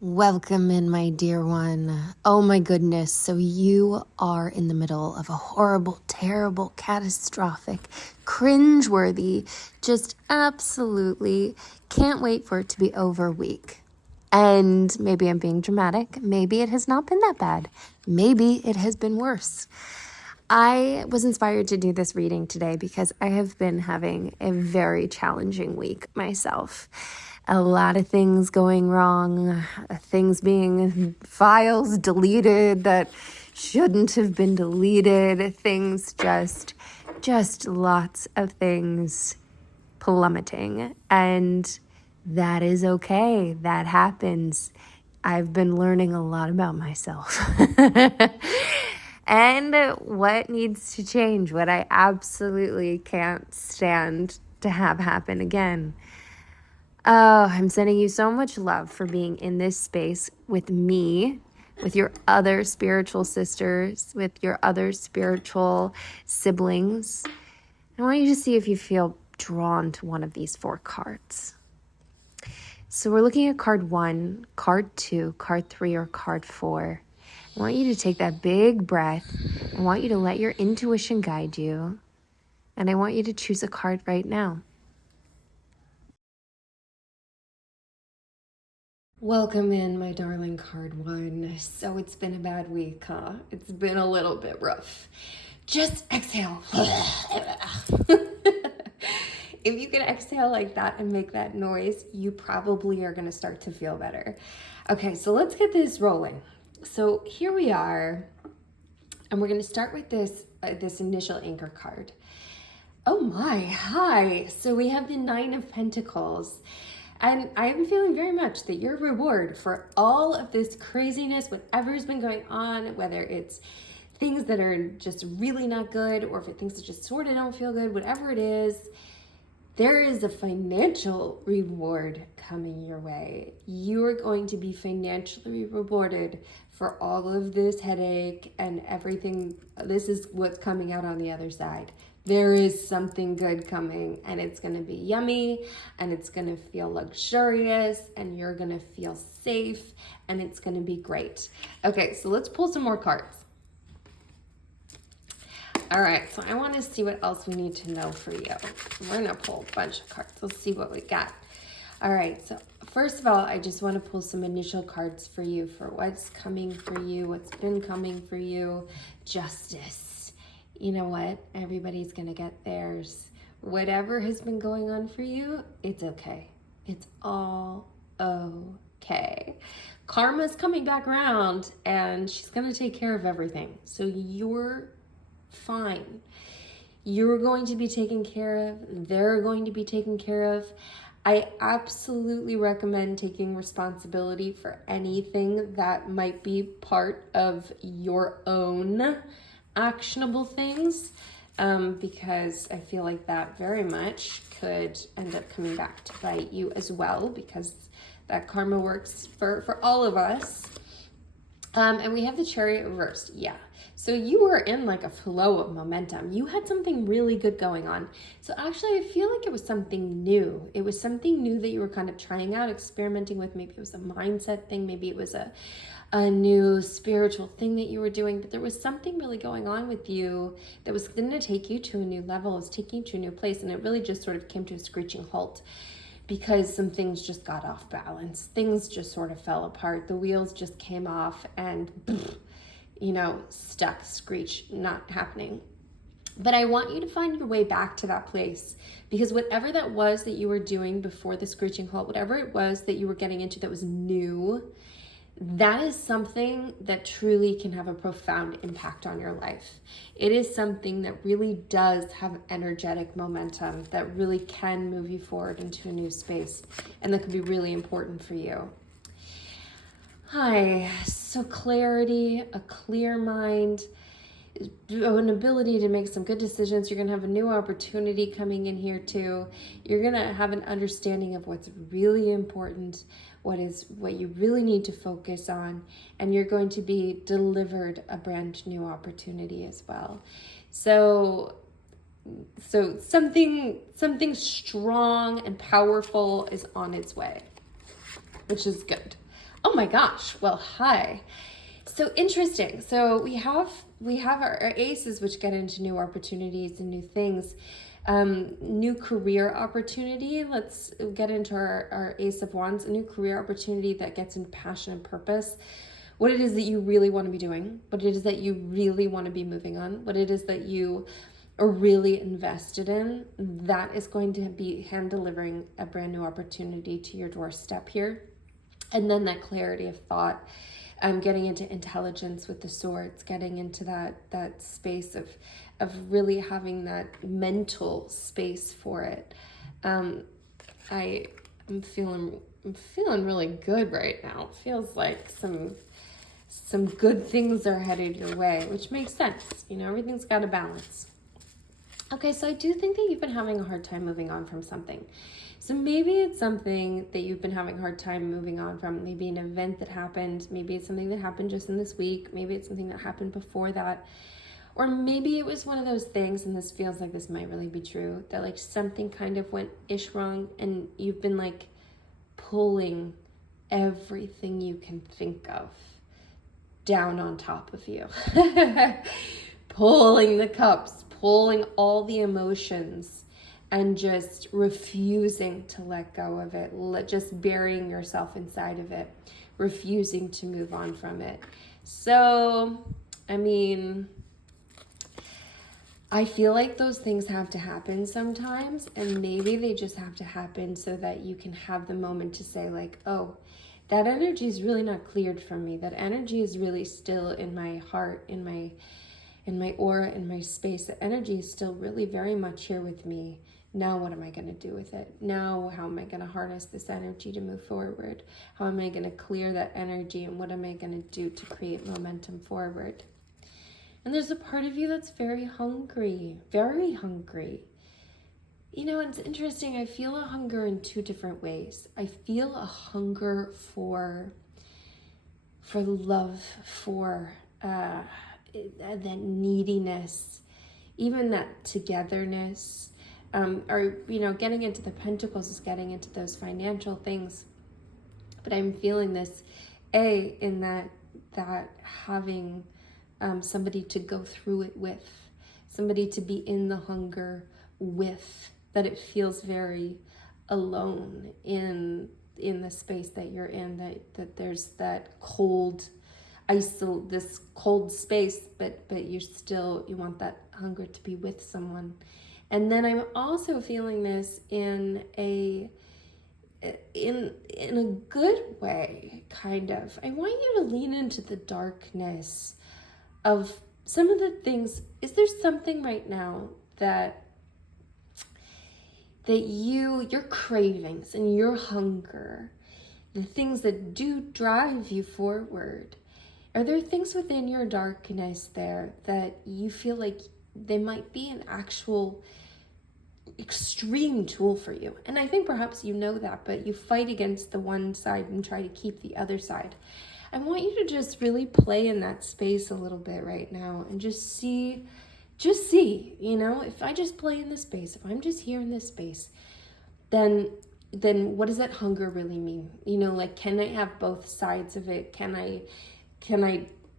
Welcome in, my dear one. Oh my goodness. So you are in the middle of a horrible, terrible, catastrophic, cringeworthy, just absolutely can't wait for it to be over week. And maybe I'm being dramatic. Maybe it has not been that bad. Maybe it has been worse. I was inspired to do this reading today because I have been having a very challenging week myself. A lot of things going wrong, things being files deleted that shouldn't have been deleted, things just lots of things plummeting. And that is okay. That happens. I've been learning a lot about myself. And what needs to change, what I absolutely can't stand to have happen again. Oh, I'm sending you so much love for being in this space with me, with your other spiritual sisters, with your other spiritual siblings. I want you to see if you feel drawn to one of these 4 cards. So we're looking at card 1, card 2, card 3, or card 4. I want you to take that big breath. I want you to let your intuition guide you. And I want you to choose a card right now. Welcome in, my darling card 1. So it's been a bad week, huh? It's been a little bit rough. Just exhale. If you can exhale like that and make that noise, you probably are going to start to feel better. Okay, so let's get this rolling. So here we are, and we're going to start with this initial anchor card. Oh my, hi. So we have the 9 of Pentacles. And I am feeling very much that your reward for all of this craziness, whatever's been going on, whether it's things that are just really not good, or if it's things that just sort of don't feel good, whatever it is, there is a financial reward coming your way. You are going to be financially rewarded for all of this headache and everything. This is what's coming out on the other side. There is something good coming, and it's going to be yummy, and it's going to feel luxurious, and you're going to feel safe, and it's going to be great. Okay, so let's pull some more cards. All right, so I want to see what else we need to know for you. We're going to pull a bunch of cards. Let's see what we got. All right, so first of all, I just want to pull some initial cards for you for what's coming for you, what's been coming for you. Justice. You know what? Everybody's going to get theirs. Whatever has been going on for you, it's okay. It's all okay. Karma's coming back around, and she's going to take care of everything. So you're fine. You're going to be taken care of. They're going to be taken care of. I absolutely recommend taking responsibility for anything that might be part of your own actionable things, because I feel like that very much could end up coming back to bite you as well, because that karma works for all of us. And we have the Chariot reversed. Yeah. So you were in like a flow of momentum. You had something really good going on. So actually, I feel like it was something new. It was something new that you were kind of trying out, experimenting with. Maybe it was a mindset thing. Maybe it was a new spiritual thing that you were doing. But there was something really going on with you that was going to take you to a new level. It was taking you to a new place. And it really just sort of came to a screeching halt, because some things just got off balance. Things just sort of fell apart. The wheels just came off and, stuck, screech, not happening. But I want you to find your way back to that place, because whatever that was that you were doing before the screeching halt, whatever it was that you were getting into that was new, that is something that truly can have a profound impact on your life. It is something that really does have energetic momentum, that really can move you forward into a new space, and that could be really important for you. Hi, so clarity, a clear mind, an ability to make some good decisions. You're going to have a new opportunity coming in here too. You're going to have an understanding of what's really important, what you really need to focus on, and you're going to be delivered a brand new opportunity as well. So something strong and powerful is on its way, which is good. Oh my gosh. Well, hi. So interesting. So we have our aces, which get into new opportunities and new things. New career opportunity. Let's get into our Ace of Wands, a new career opportunity that gets into passion and purpose. What it is that you really want to be doing, what it is that you really want to be moving on, what it is that you are really invested in, that is going to be hand delivering a brand new opportunity to your doorstep here. And then that clarity of thought, getting into intelligence with the swords, getting into that space of really having that mental space for it. I'm feeling really good right now. It feels like some good things are headed your way, which makes sense. You know, everything's got a balance. Okay, so I do think that you've been having a hard time moving on from something. So maybe it's something that you've been having a hard time moving on from, maybe an event that happened, maybe it's something that happened just in this week, maybe it's something that happened before that, or maybe it was one of those things, and this feels like this might really be true, that like something kind of went ish wrong and you've been like pulling everything you can think of down on top of you. Pulling the cups, pulling all the emotions, and just refusing to let go of it, just burying yourself inside of it, refusing to move on from it. So, I mean, I feel like those things have to happen sometimes, and maybe they just have to happen so that you can have the moment to say like, oh, that energy is really not cleared from me. That energy is really still in my heart, in my aura, in my space. The energy is still really very much here with me. Now what am I going to do with it? Now how am I going to harness this energy to move forward? How am I going to clear that energy, and what am I going to do to create momentum forward? And there's a part of you that's very hungry, very hungry. You know, it's interesting. I feel a hunger in two different ways. I feel a hunger for love, for that neediness, even that togetherness. Or, you know, getting into the pentacles is getting into those financial things. But I'm feeling this, in that having somebody to go through it with, somebody to be in the hunger with, that it feels very alone in the space that you're in, that there's that cold this cold space, but you want that hunger to be with someone. And then I'm also feeling this in a good way, kind of. I want you to lean into the darkness of some of the things. Is there something right now that your cravings and your hunger, the things that do drive you forward, are there things within your darkness there that you feel like they might be an actual extreme tool for you? And I think perhaps you know that, but you fight against the one side and try to keep the other side. I want you to just really play in that space a little bit right now and just see, you know, if I just play in this space, if I'm just here in this space, then what does that hunger really mean? You know, like, can I have both sides of it? Can I,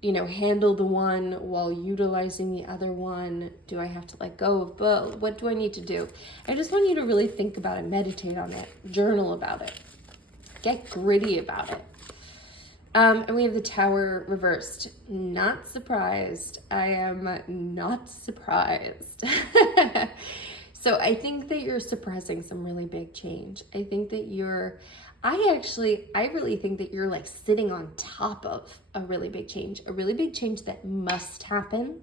you know, handle the one while utilizing the other one? Do I have to let go of both? What do I need to do? I just want you to really think about it, meditate on it, journal about it, get gritty about it. And we have the Tower reversed. Not surprised. I am not surprised. So I think that you're suppressing some really big change. I think that I really think that you're like sitting on top of a really big change that must happen,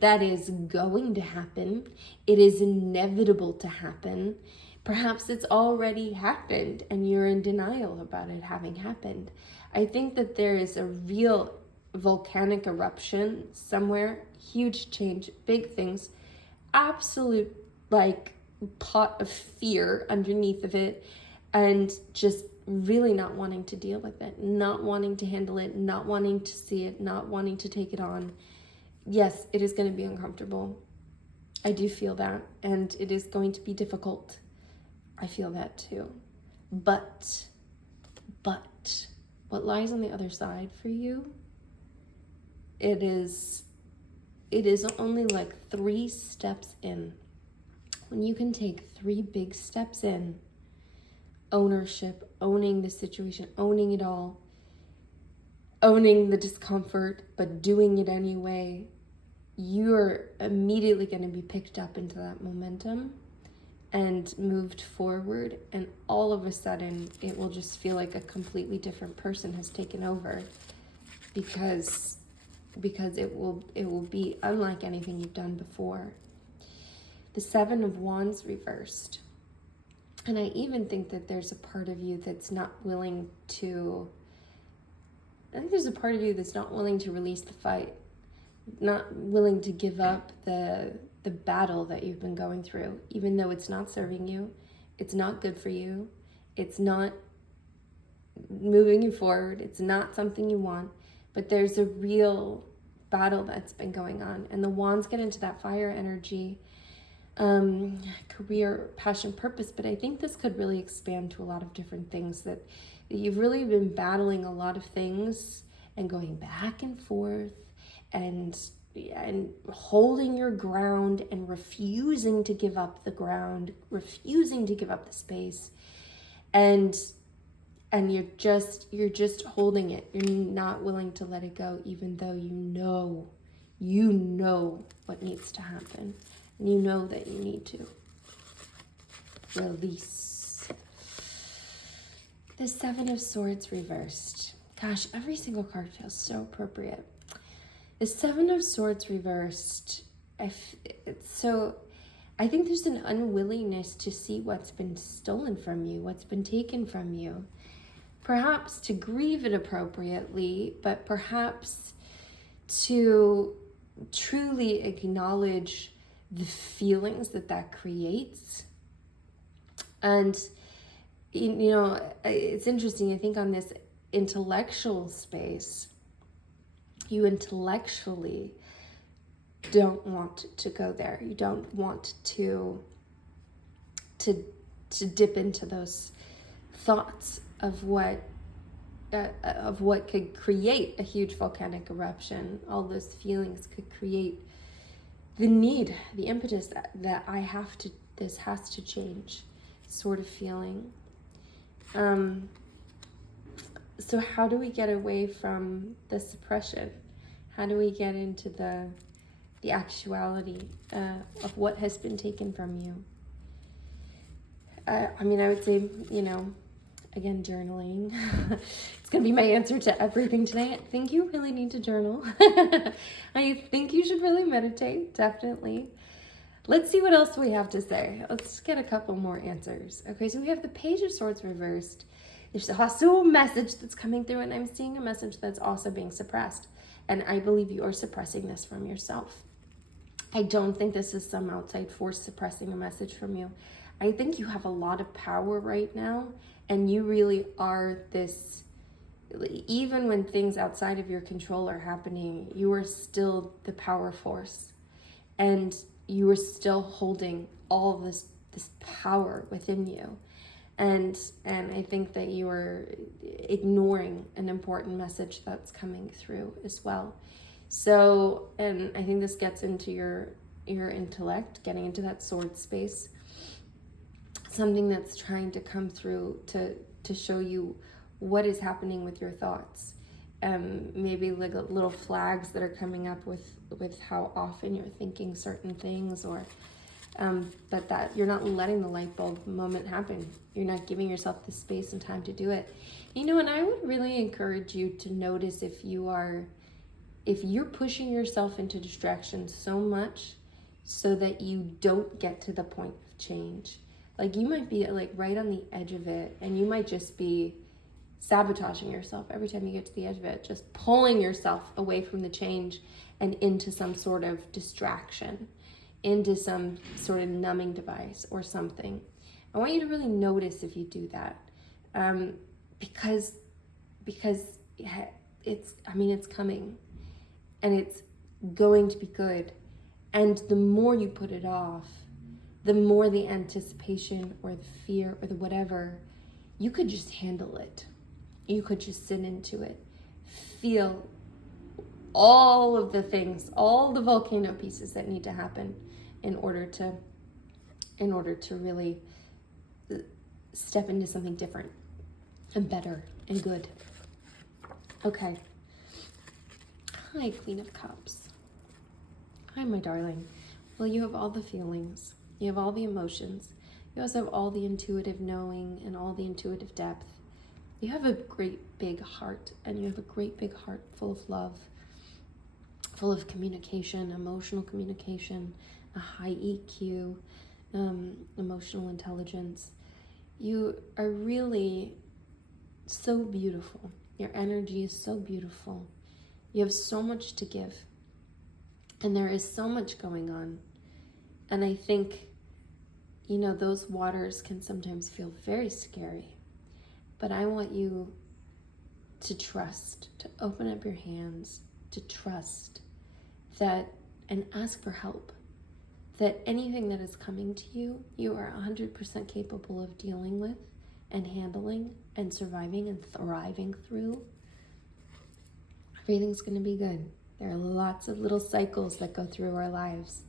that is going to happen. It is inevitable to happen. Perhaps it's already happened and you're in denial about it having happened. I think that there is a real volcanic eruption somewhere, huge change, big things, absolute like pot of fear underneath of it, and just really not wanting to deal with it, not wanting to handle it, not wanting to see it, not wanting to take it on. Yes, it is going to be uncomfortable. I do feel that, and it is going to be difficult. I feel that too. But what lies on the other side for you, it is only like 3 steps in. When you can take 3 big steps in, ownership, owning the situation, owning it all, owning the discomfort, but doing it anyway, you're immediately going to be picked up into that momentum and moved forward, and all of a sudden it will just feel like a completely different person has taken over, because it will be unlike anything you've done before. The 7 of Wands reversed. And I even think that there's a part of you that's not willing to, release the fight, not willing to give up the battle that you've been going through, even though it's not serving you, it's not good for you, it's not moving you forward, it's not something you want, but there's a real battle that's been going on. And the Wands get into that fire energy, career, passion, purpose, but I think this could really expand to a lot of different things, that you've really been battling a lot of things and going back and forth and holding your ground and refusing to give up the ground, refusing to give up the space, and you're just holding it. You're not willing to let it go, even though you know what needs to happen, and you know that you need to release. The 7 of Swords reversed. Gosh, every single card feels so appropriate. The 7 of Swords reversed. I think there's an unwillingness to see what's been stolen from you, what's been taken from you. Perhaps to grieve it appropriately, but perhaps to truly acknowledge the feelings that creates. And, it's interesting. I think on this intellectual space, you intellectually don't want to go there. You don't want to dip into those thoughts of what could create a huge volcanic eruption. All those feelings could create the need, the impetus that this has to change sort of feeling. So how do we get away from the suppression? How do we get into the actuality of what has been taken from you? I would say, again, journaling. It's going to be my answer to everything today. I think you really need to journal. I think you should really meditate, definitely. Let's see what else we have to say. Let's get a couple more answers. Okay, so we have the Page of Swords reversed. There's also a message that's coming through, and I'm seeing a message that's also being suppressed. And I believe you are suppressing this from yourself. I don't think this is some outside force suppressing a message from you. I think you have a lot of power right now, and you really are this, even when things outside of your control are happening, you are still the power force, and you are still holding all of this power within you. And I think that you are ignoring an important message that's coming through as well. So, and I think this gets into your intellect, getting into that sword space. Something that's trying to come through to show you what is happening with your thoughts. Maybe like little flags that are coming up with how often you're thinking certain things, or but that you're not letting the light bulb moment happen. You're not giving yourself the space and time to do it. And I would really encourage you to notice if you're pushing yourself into distraction so much so that you don't get to the point of change. Like, you might be like right on the edge of it, and you might just be sabotaging yourself every time you get to the edge of it, just pulling yourself away from the change and into some sort of distraction, into some sort of numbing device or something. I want you to really notice if you do that, because it's coming, and it's going to be good. And the more you put it off, the more the anticipation or the fear or the whatever, you could just handle it. you could just sit into it. Feel all of the things, all the volcano pieces that need to happen in order to really step into something different and better and good. Okay. Hi, Queen of Cups. Hi, my darling. Well, you have all the feelings. You have all the emotions. You also have all the intuitive knowing and all the intuitive depth. You have a great big heart, and you have a great big heart full of love, full of communication, emotional communication, a high EQ, emotional intelligence. You are really so beautiful. Your energy is so beautiful. You have so much to give. And there is so much going on. And I think, those waters can sometimes feel very scary. But I want you to trust, to open up your hands, to trust that, and ask for help. That anything that is coming to you, you are 100% capable of dealing with and handling and surviving and thriving through. Everything's going to be good. There are lots of little cycles that go through our lives,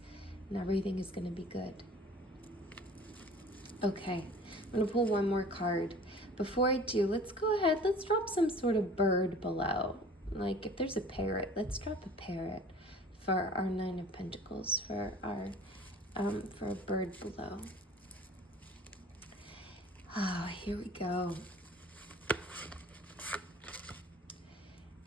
and everything is going to be good. Okay, I'm going to pull one more card. Before I do, let's go ahead. Let's drop some sort of bird below. Like if there's a parrot, let's drop a parrot for our Nine of Pentacles, for a bird below. Oh, here we go.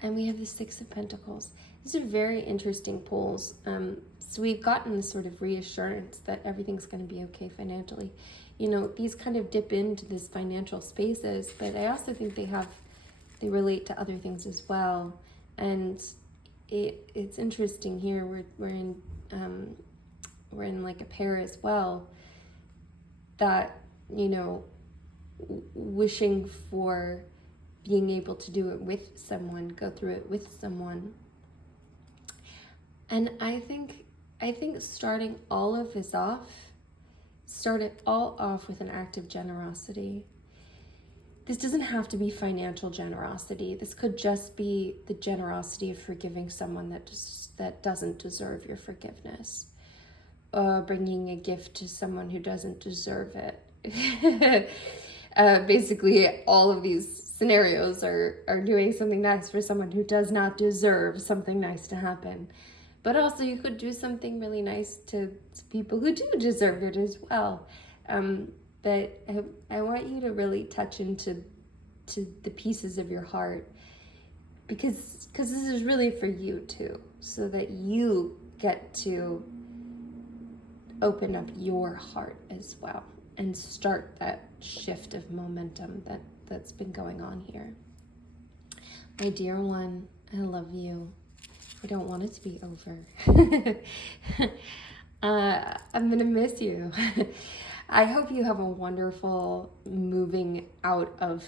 And we have the Six of Pentacles. These are very interesting pulls. So we've gotten this sort of reassurance that everything's going to be okay financially. These kind of dip into this financial spaces, but I also think they relate to other things as well. And it's interesting here. We're in like a pair as well. That wishing for being able to do it with someone, go through it with someone. And I think starting all of this off, start it all off with an act of generosity. This doesn't have to be financial generosity. This could just be the generosity of forgiving someone that doesn't deserve your forgiveness. Bringing a gift to someone who doesn't deserve it. Basically, all of these scenarios are doing something nice for someone who does not deserve something nice to happen. But also you could do something really nice to people who do deserve it as well. But I want you to really touch into the pieces of your heart, because this is really for you too, so that you get to open up your heart as well and start that shift of momentum that's been going on here. My dear one, I love you. I don't want it to be over. I'm gonna miss you. I hope you have a wonderful moving out of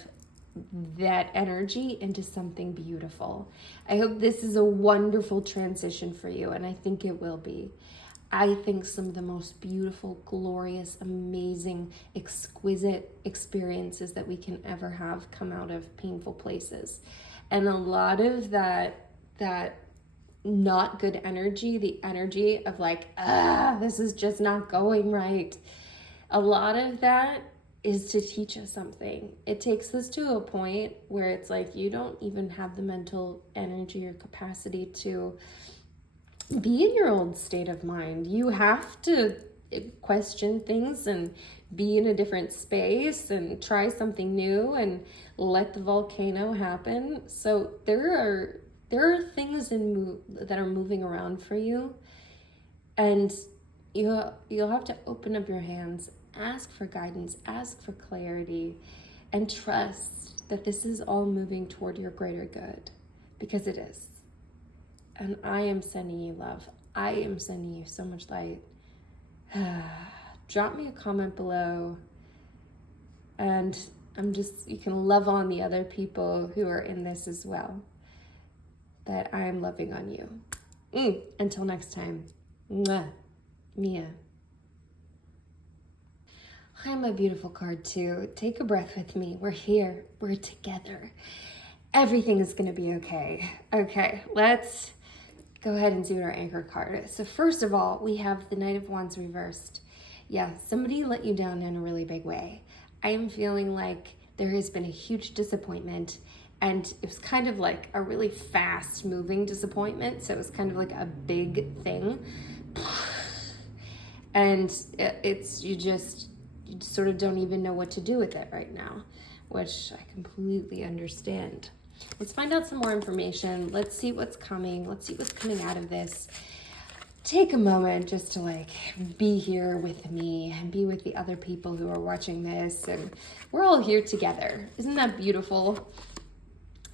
that energy into something beautiful. I hope this is a wonderful transition for you, and I think it will be. I think some of the most beautiful, glorious, amazing, exquisite experiences that we can ever have come out of painful places. And a lot of that not good energy, the energy of like, this is just not going right. A lot of that is to teach us something. It takes us to a point where it's like you don't even have the mental energy or capacity to be in your old state of mind. You have to question things and be in a different space and try something new and let the volcano happen. So there are things that are moving around for you, and you'll have to open up your hands, ask for guidance, ask for clarity, and trust that this is all moving toward your greater good, because it is. And I am sending you love. I am sending you so much light. Drop me a comment below, and you can love on the other people who are in this as well. That I'm loving on you. Until next time. Mwah. Mia. Hi, my beautiful card 2. Take a breath with me. We're here. We're together. Everything is going to be okay. Okay, let's go ahead and see what our anchor card is. So first of all, we have the Knight of Wands reversed. Yeah, somebody let you down in a really big way. I am feeling like there has been a huge disappointment, and it was kind of like a really fast moving disappointment. So it was kind of like a big thing. And you sort of don't even know what to do with it right now, which I completely understand. Let's find out some more information. Let's see what's coming. Let's see what's coming out of this. Take a moment just to like be here with me and be with the other people who are watching this, and we're all here together. Isn't that beautiful?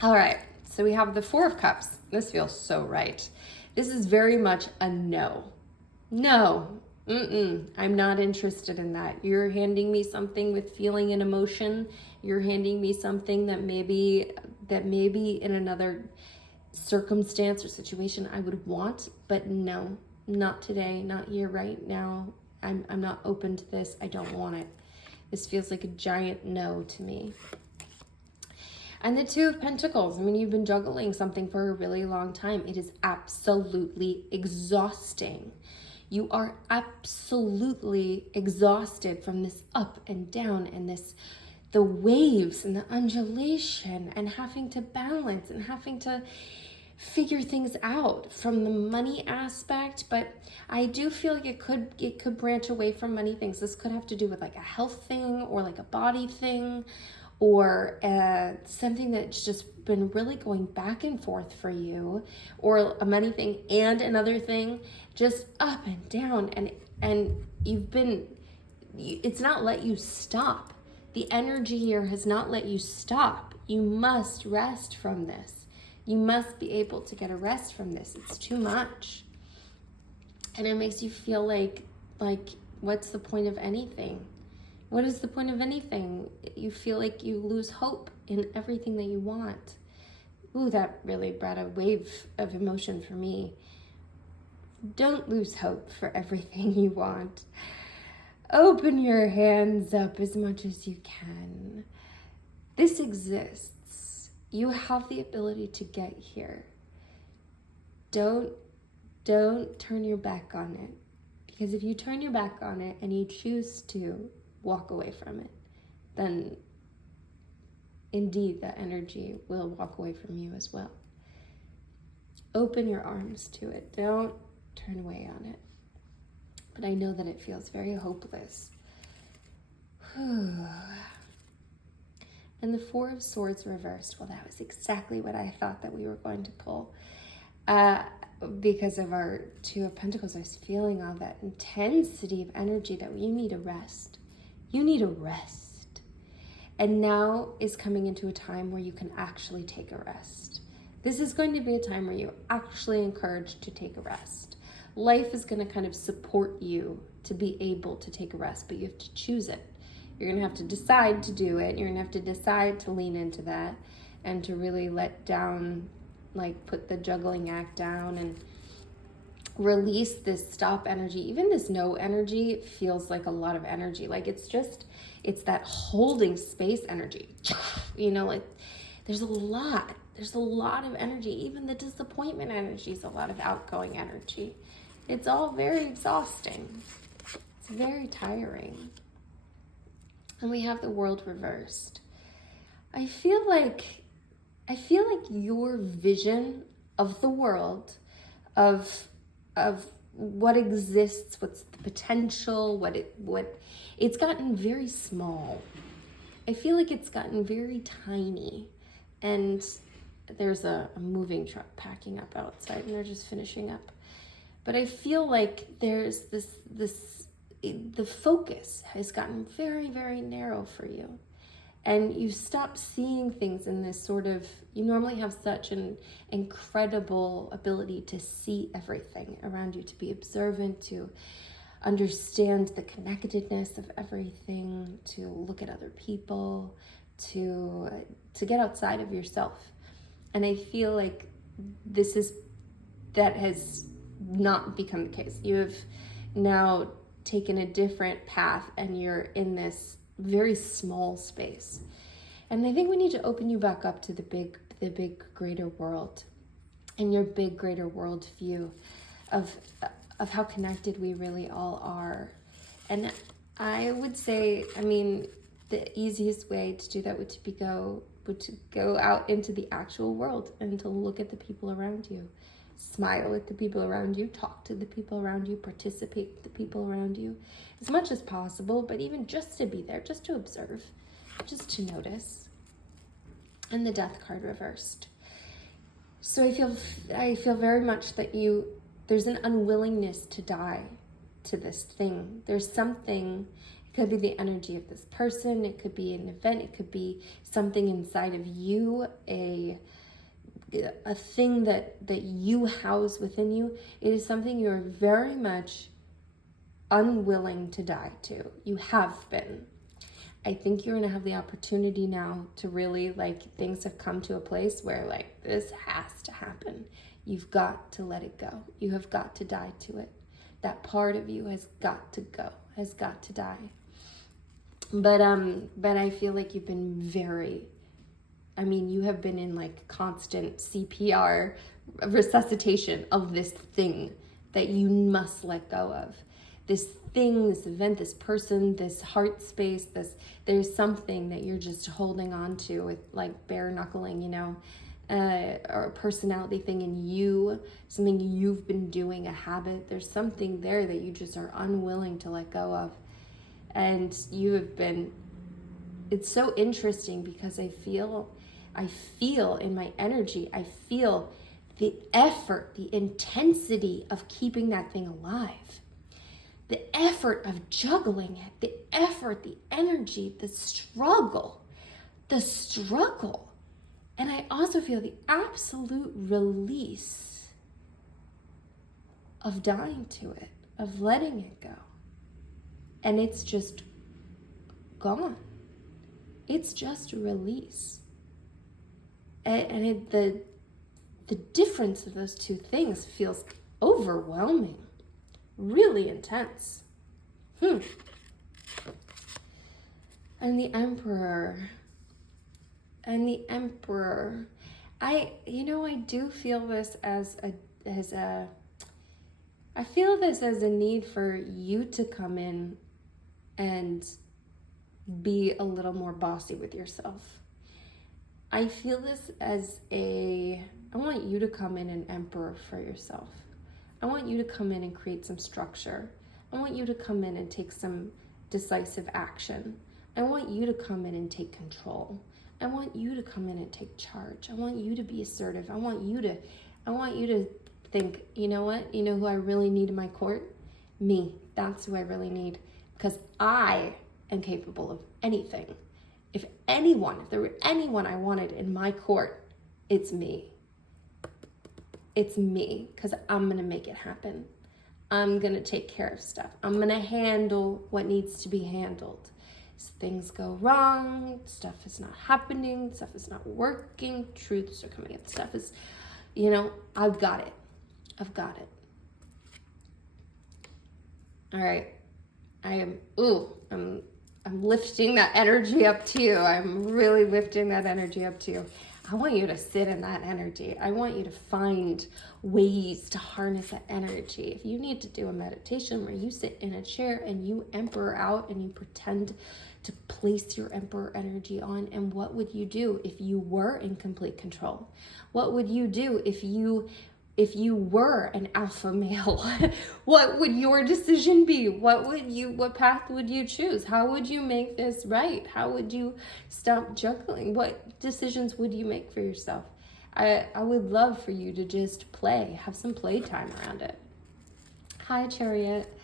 All right, so we have the Four of Cups. This feels so right. This is very much a no. No, I'm not interested in that. You're handing me something with feeling and emotion. You're handing me something that maybe in another circumstance or situation I would want, but no, not today, not here, right now. I'm not open to this. I don't want it. This feels like a giant no to me. And the Two of Pentacles. I mean, you've been juggling something for a really long time. It is absolutely exhausting. You are absolutely exhausted from this up and down and the waves and the undulation and having to balance and having to figure things out from the money aspect. But I do feel like it could branch away from money things. This could have to do with like a health thing or like a body thing, or something that's just been really going back and forth for you, or a money thing and another thing, just up and down, and it's not let you stop. The energy here has not let you stop. You must rest from this. You must be able to get a rest from this. It's too much. And it makes you feel like what's the point of anything? What is the point of anything? You feel like you lose hope in everything that you want. Ooh, that really brought a wave of emotion for me. Don't lose hope for everything you want. Open your hands up as much as you can. This exists. You have the ability to get here. Don't turn your back on it. Because if you turn your back on it and you choose to walk away from it, then indeed that energy will walk away from you as well. Open your arms to it. Don't turn away on it. But I know that it feels very hopeless. And the Four of Swords reversed. Well, that was exactly what I thought that we were going to pull. Because of our Two of Pentacles, I was feeling all that intensity of energy that you need a rest. You need a rest. And now is coming into a time where you can actually take a rest. This is going to be a time where you're actually encouraged to take a rest. Life is going to kind of support you to be able to take a rest, but you have to choose it. You're going to have to decide to do it. You're going to have to decide to lean into that and to really let down, like put the juggling act down and release this stop energy. Even this no energy feels like a lot of energy. Like it's that holding space energy. You know, like there's a lot of energy. Even the disappointment energy is a lot of outgoing energy. It's all very exhausting. It's very tiring. And we have the World reversed. I feel like your vision of the world, of what exists, what's the potential, what it's gotten very small. I feel like it's gotten very tiny. And there's a moving truck packing up outside and they're just finishing up. But I feel like there's the focus has gotten very, very narrow for you. And you stop seeing things in this sort of, you normally have such an incredible ability to see everything around you, to be observant, to understand the connectedness of everything, to look at other people, to get outside of yourself. And I feel like that has not become the case. You have now taken a different path and you're in this very small space. And I think we need to open you back up to the the big greater world and your big greater world view of how connected we really all are. And I would say, I mean, the easiest way to do that would to go out into the actual world and to look at the people around you. Smile at the people around you, talk to the people around you, participate with the people around you as much as possible, but even just to be there, just to observe, just to notice. And the Death card reversed. So I feel very much that there's an unwillingness to die to this thing. There's something, it could be the energy of this person, it could be an event, it could be something inside of you, a thing that you house within you. It is something you're very much unwilling to die to. You have been. I think you're going to have the opportunity now to really, things have come to a place where, this has to happen. You've got to let it go. You have got to die to it. That part of you has got to go, has got to die. But I feel like you've been you have been in constant CPR resuscitation of this thing that you must let go of. This thing, this event, this person, this heart space, there's something that you're just holding on to with bare knuckling, or a personality thing in you, something you've been doing, a habit. There's something there that you just are unwilling to let go of. And you have been, it's so interesting because I feel in my energy, I feel the effort, the intensity of keeping that thing alive. The effort of juggling it, the effort, the energy, the struggle. And I also feel the absolute release of dying to it, of letting it go. And it's just gone. It's just a release. And the difference of those two things feels overwhelming, really intense. And the Emperor. I do feel this as a need for you to come in and be a little more bossy with yourself. I feel this as I want you to come in and emperor for yourself. I want you to come in and create some structure. I want you to come in and take some decisive action. I want you to come in and take control. I want you to come in and take charge. I want you to be assertive. I want you to think, you know what? You know who I really need in my court? Me. That's who I really need. Because I am capable of anything. If there were anyone I wanted in my court, it's me. It's me, because I'm going to make it happen. I'm going to take care of stuff. I'm going to handle what needs to be handled. So things go wrong, stuff is not happening, stuff is not working, truths are coming up, stuff is, I've got it. All right. I'm lifting that energy up to you. I'm really lifting that energy up to you. I want you to sit in that energy. I want you to find ways to harness that energy. If you need to do a meditation where you sit in a chair and you emperor out and you pretend to place your emperor energy on, and what would you do if you were in complete control? What would you do if you were an alpha male? What would your decision be? What path would you choose? How would you make this right? How would you stop juggling? What decisions would you make for yourself? I would love for you to just have some playtime around it. Hi, Chariot.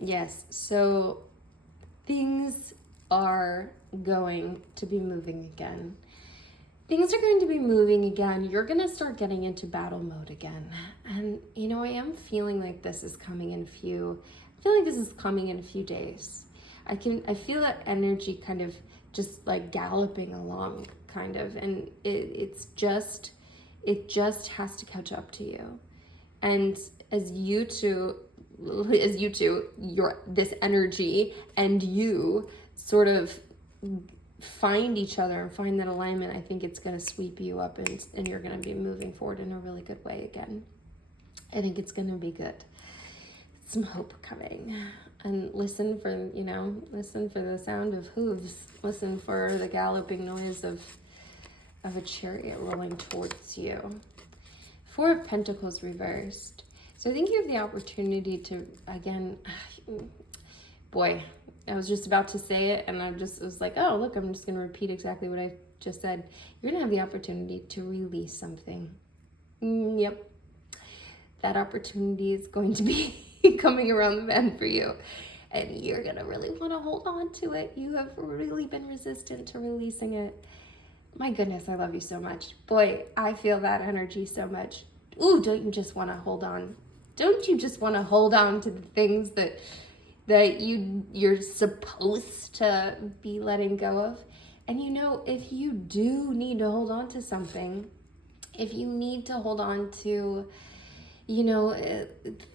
Yes, so things are going to be moving again. Things are going to be moving again. You're going to start getting into battle mode again. And, I am feeling like this is coming in a few days. I feel that energy kind of just galloping along kind of. And it just has to catch up to you. And as you two, this energy and you sort of find each other and find that alignment, I think it's going to sweep you up, and you're going to be moving forward in a really good way again. I think it's going to be good. Some hope coming. And listen for the sound of hooves. Listen for the galloping noise of a chariot rolling towards you. Four of Pentacles reversed. So I think you have the opportunity to, again, boy, I was just about to say it, and I was like, oh, look, I'm just going to repeat exactly what I just said. You're going to have the opportunity to release something. Yep. That opportunity is going to be coming around the bend for you. And you're going to really want to hold on to it. You have really been resistant to releasing it. My goodness, I love you so much. Boy, I feel that energy so much. Ooh, don't you just want to hold on? Don't you just want to hold on to the things that you're supposed to be letting go of? And if you do need to hold on to something, if you need to hold on to,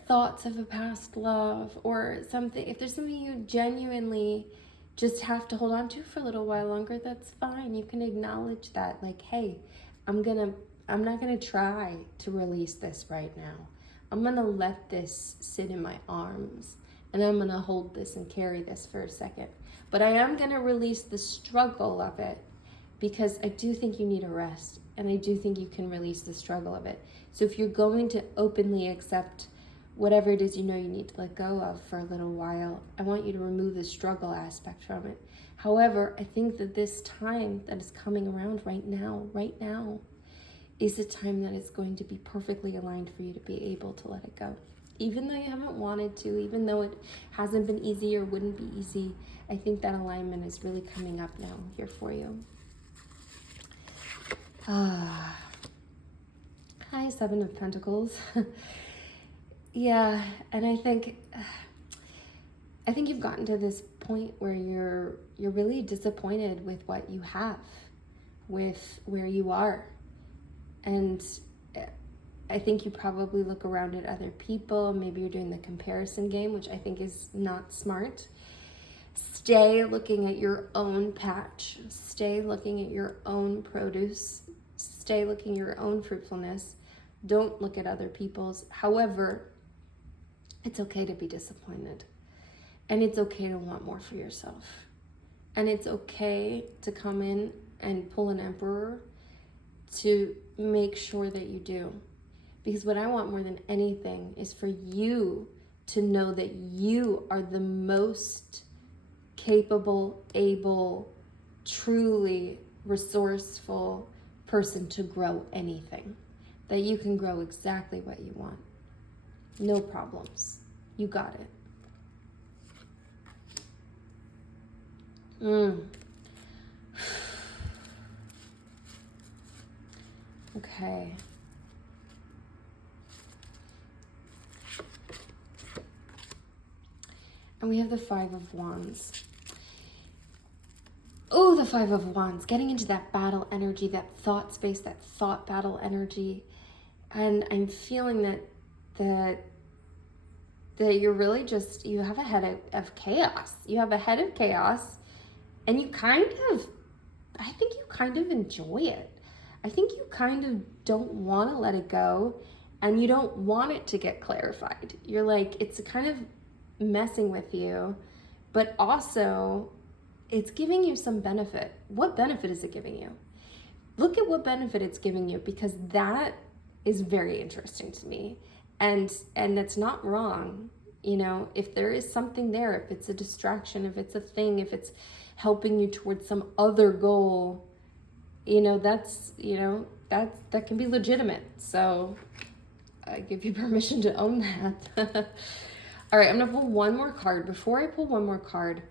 thoughts of a past love or something, if there's something you genuinely just have to hold on to for a little while longer, that's fine. You can acknowledge that, like, hey, I'm not gonna try to release this right now. I'm gonna let this sit in my arms, and I'm gonna hold this and carry this for a second. But I am gonna release the struggle of it, because I do think you need a rest, and I do think you can release the struggle of it. So if you're going to openly accept whatever it is you need to let go of for a little while, I want you to remove the struggle aspect from it. However, I think that this time that is coming around right now, is a time that is going to be perfectly aligned for you to be able to let it go. Even though you haven't wanted to, even though it hasn't been easy or wouldn't be easy, I think that alignment is really coming up now here for you. Hi, Seven of Pentacles. Yeah, and I think you've gotten to this point where you're really disappointed with what you have, with where you are. And I think you probably look around at other people. Maybe you're doing the comparison game, which I think is not smart. Stay looking at your own patch. Stay looking at your own produce. Stay looking at your own fruitfulness. Don't look at other people's. However, it's okay to be disappointed. And it's okay to want more for yourself. And it's okay to come in and pull an emperor to make sure that you do. Because what I want more than anything is for you to know that you are the most capable, able, truly resourceful person to grow anything. That you can grow exactly what you want. No problems. You got it. Okay. And we have the Five of Wands. Oh, the Five of Wands. Getting into that battle energy, that thought space, that thought battle energy. And I'm feeling that you're really just, you have a head of chaos. You have a head of chaos, and I think you kind of enjoy it. I think you kind of don't want to let it go, and you don't want it to get clarified. You're like, it's kind of messing with you, but also it's giving you some benefit. What benefit is it giving you? Look at what benefit it's giving you, because that is very interesting to me. And that's not wrong. If there is something there, if it's a distraction, if it's a thing, if it's helping you towards some other goal, that can be legitimate. So I give you permission to own that. All right, I'm gonna pull one more card. Before I pull one more card,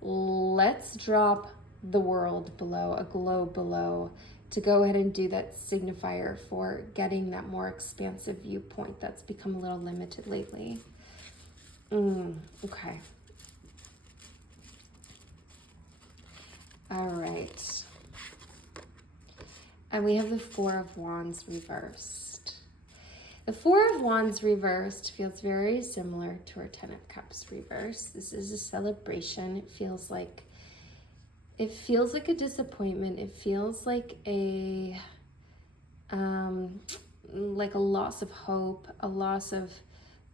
let's drop the world below, a globe below, to go ahead and do that signifier for getting that more expansive viewpoint that's become a little limited lately. Okay. All right. And we have the Four of Wands reversed. The Four of Wands reversed feels very similar to our Ten of Cups reversed. This is a celebration. It feels like it feels like a disappointment. It feels like a loss of hope, a loss of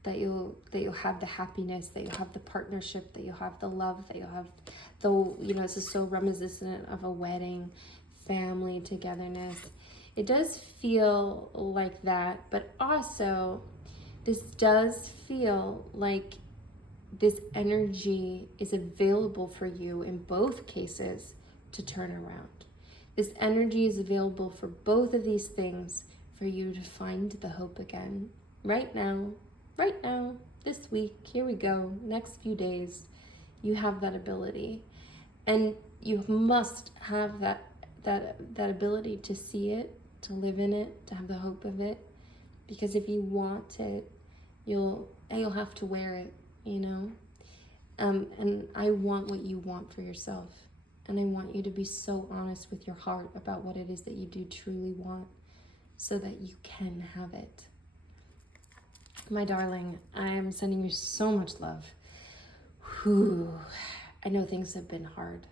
that you'll have the happiness, that you'll have the partnership, that you'll have the love, that you'll have the, this is so reminiscent of a wedding, family togetherness. It does feel like that, but also this does feel like this energy is available for you in both cases to turn around. This energy is available for both of these things for you to find the hope again. Right now, this week, here we go, next few days, you have that ability. And you must have that ability to see it, to live in it, to have the hope of it. Because if you want it, you'll have to wear it, and I want what you want for yourself. And I want you to be so honest with your heart about what it is that you do truly want so that you can have it. My darling, I am sending you so much love. Whew. I know things have been hard,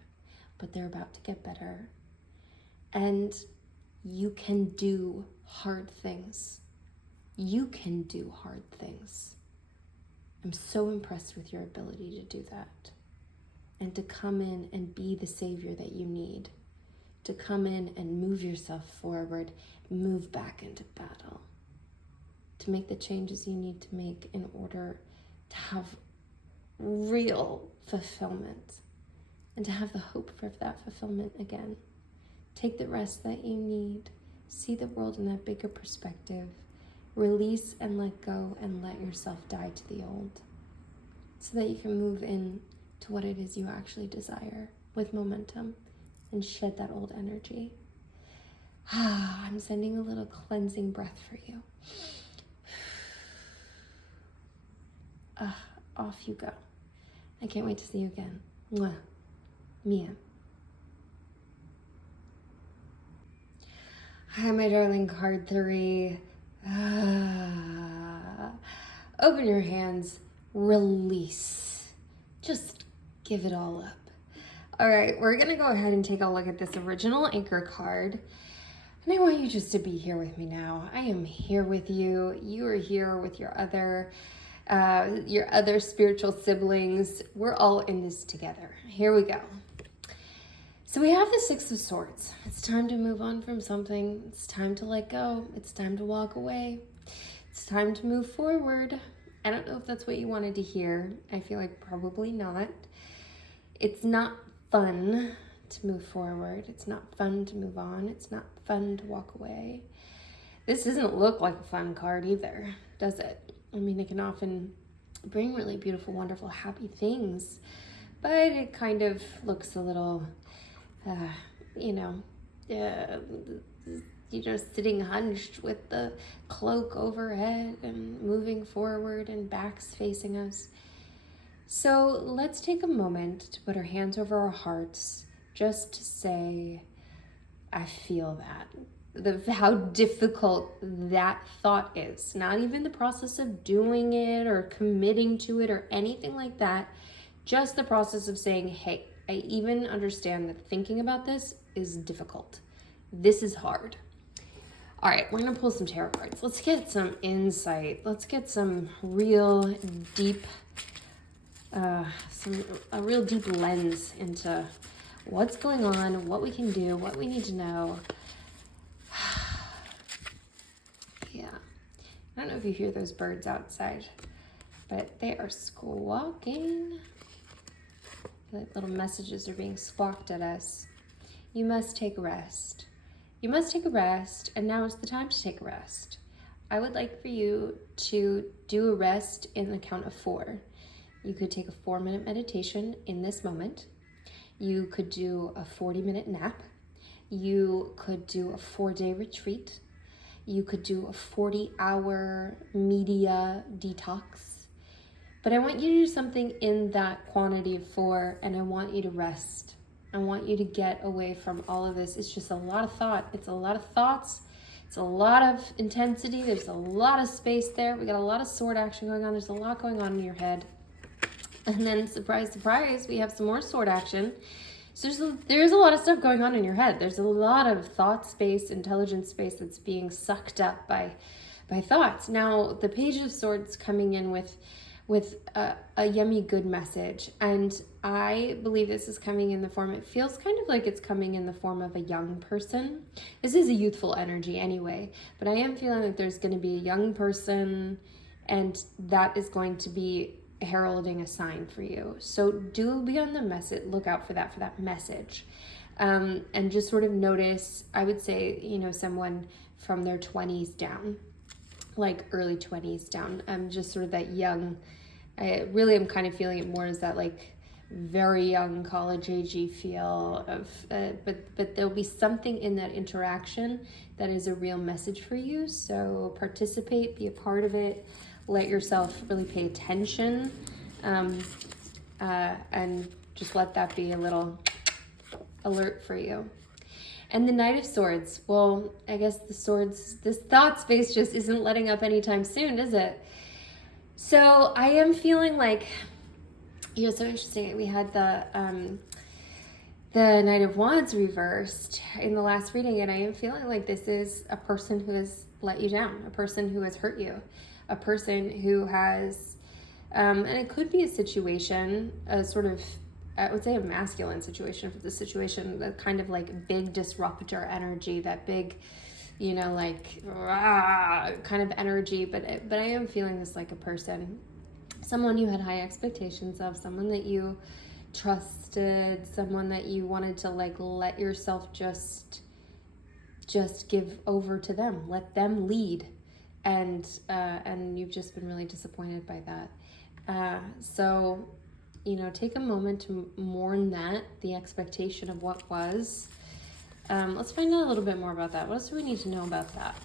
but they're about to get better. And you can do hard things. You can do hard things. I'm so impressed with your ability to do that. And to come in and be the savior that you need. To come in and move yourself forward, move back into battle. To make the changes you need to make in order to have real fulfillment. And to have the hope for that fulfillment again. Take the rest that you need. See the world in that bigger perspective. Release and let go and let yourself die to the old. So that you can move in to what it is you actually desire with momentum and shed that old energy. I'm sending a little cleansing breath for you. Off you go. I can't wait to see you again. Mwah. Mia. Hi, my darling, card 3. Open your hands. Release. Just give it all up. All right, we're going to go ahead and take a look at this original anchor card. And I want you just to be here with me now. I am here with you. You are here with your other spiritual siblings. We're all in this together. Here we go. So we have the Six of Swords. It's time to move on from something. It's time to let go. It's time to walk away. It's time to move forward. I don't know if that's what you wanted to hear. I feel like probably not. It's not fun to move forward. It's not fun to move on. It's not fun to walk away. This doesn't look like a fun card either, does it? I mean, it can often bring really beautiful, wonderful, happy things, but it kind of looks a little, sitting hunched with the cloak overhead and moving forward and backs facing us. So let's take a moment to put our hands over our hearts just to say, I feel that. How difficult that thought is. Not even the process of doing it or committing to it or anything like that. Just the process of saying, hey, I even understand that thinking about this is difficult. This is hard. All right, we're gonna pull some tarot cards. Let's get some insight. Let's get some real deep, a real deep lens into what's going on, what we can do, what we need to know. Yeah, I don't know if you hear those birds outside, but they are squawking. Like little messages are being squawked at us. You must take a rest. You must take a rest, and now is the time to take a rest. I would like for you to do a rest in the count of 4. You could take a 4-minute meditation in this moment. You could do a 40-minute nap. You could do a 4-day retreat. You could do a 40-hour media detox. But I want you to do something in that quantity of 4, and I want you to rest. I want you to get away from all of this. It's just a lot of thought. It's a lot of thoughts. It's a lot of intensity. There's a lot of space there. We got a lot of sword action going on. There's a lot going on in your head. And then, surprise, surprise, we have some more sword action. So there's a lot of stuff going on in your head. There's a lot of thought space, intelligence space that's being sucked up by thoughts. Now, the Page of Swords coming in with a yummy good message, and I believe this is coming in the form, it feels kind of like it's coming in the form of a young person. This is a youthful energy anyway, but I am feeling like there's going to be a young person, and that is going to be heralding a sign for you. So do be on the look out for that message, and just sort of notice, I would say, someone from their 20s down, like early 20s down. Just sort of that young, I really am kind of feeling it more as that like very young college agey feel of, but there'll be something in that interaction that is a real message for you. So participate, be a part of it, let yourself really pay attention, and just let that be a little alert for you. And the Knight of Swords, well, I guess the swords, this thought space just isn't letting up anytime soon, is it? So I am feeling like, so interesting. We had the Knight of Wands reversed in the last reading, and I am feeling like this is a person who has let you down, a person who has hurt you, a person who has, and it could be a situation, a sort of, I would say a masculine situation for the situation, the kind of like big disruptor energy, that big, like kind of energy. But I am feeling this like a person, someone you had high expectations of, someone that you trusted, someone that you wanted to like let yourself just give over to them, let them lead, and you've just been really disappointed by that. So take a moment to mourn that, the expectation of what was. Let's find out a little bit more about that. What else do we need to know about that?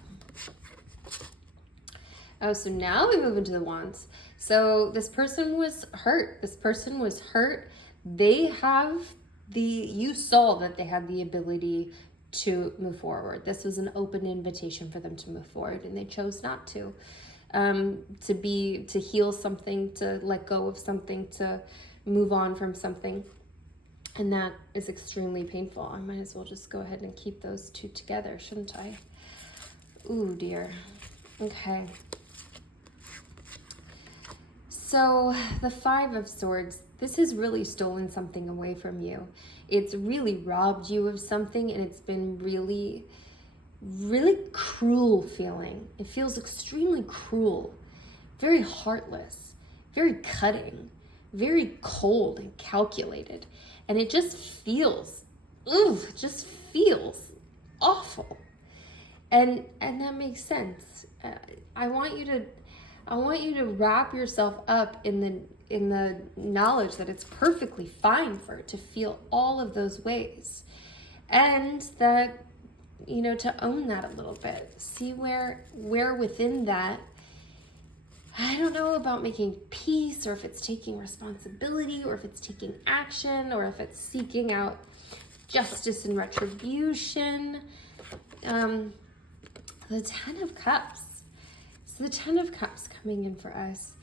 Oh, so now we move into the Wands. So this person was hurt. You saw that they had the ability to move forward. This was an open invitation for them to move forward, and they chose not to. To heal something, to let go of something, to move on from something. And that is extremely painful. I might as well just go ahead and keep those two together, shouldn't I? Ooh, dear. Okay. So the Five of Swords, this has really stolen something away from you. It's really robbed you of something, and it's been really, really cruel feeling. It feels extremely cruel, very heartless, very cutting, very cold and calculated. And it just feels, awful. And that makes sense. I want you to wrap yourself up in the knowledge that it's perfectly fine for it to feel all of those ways. And that, to own that a little bit. See where within that, I don't know about making peace, or if it's taking responsibility, or if it's taking action, or if it's seeking out justice and retribution. The Ten of Cups. So the Ten of Cups coming in for us.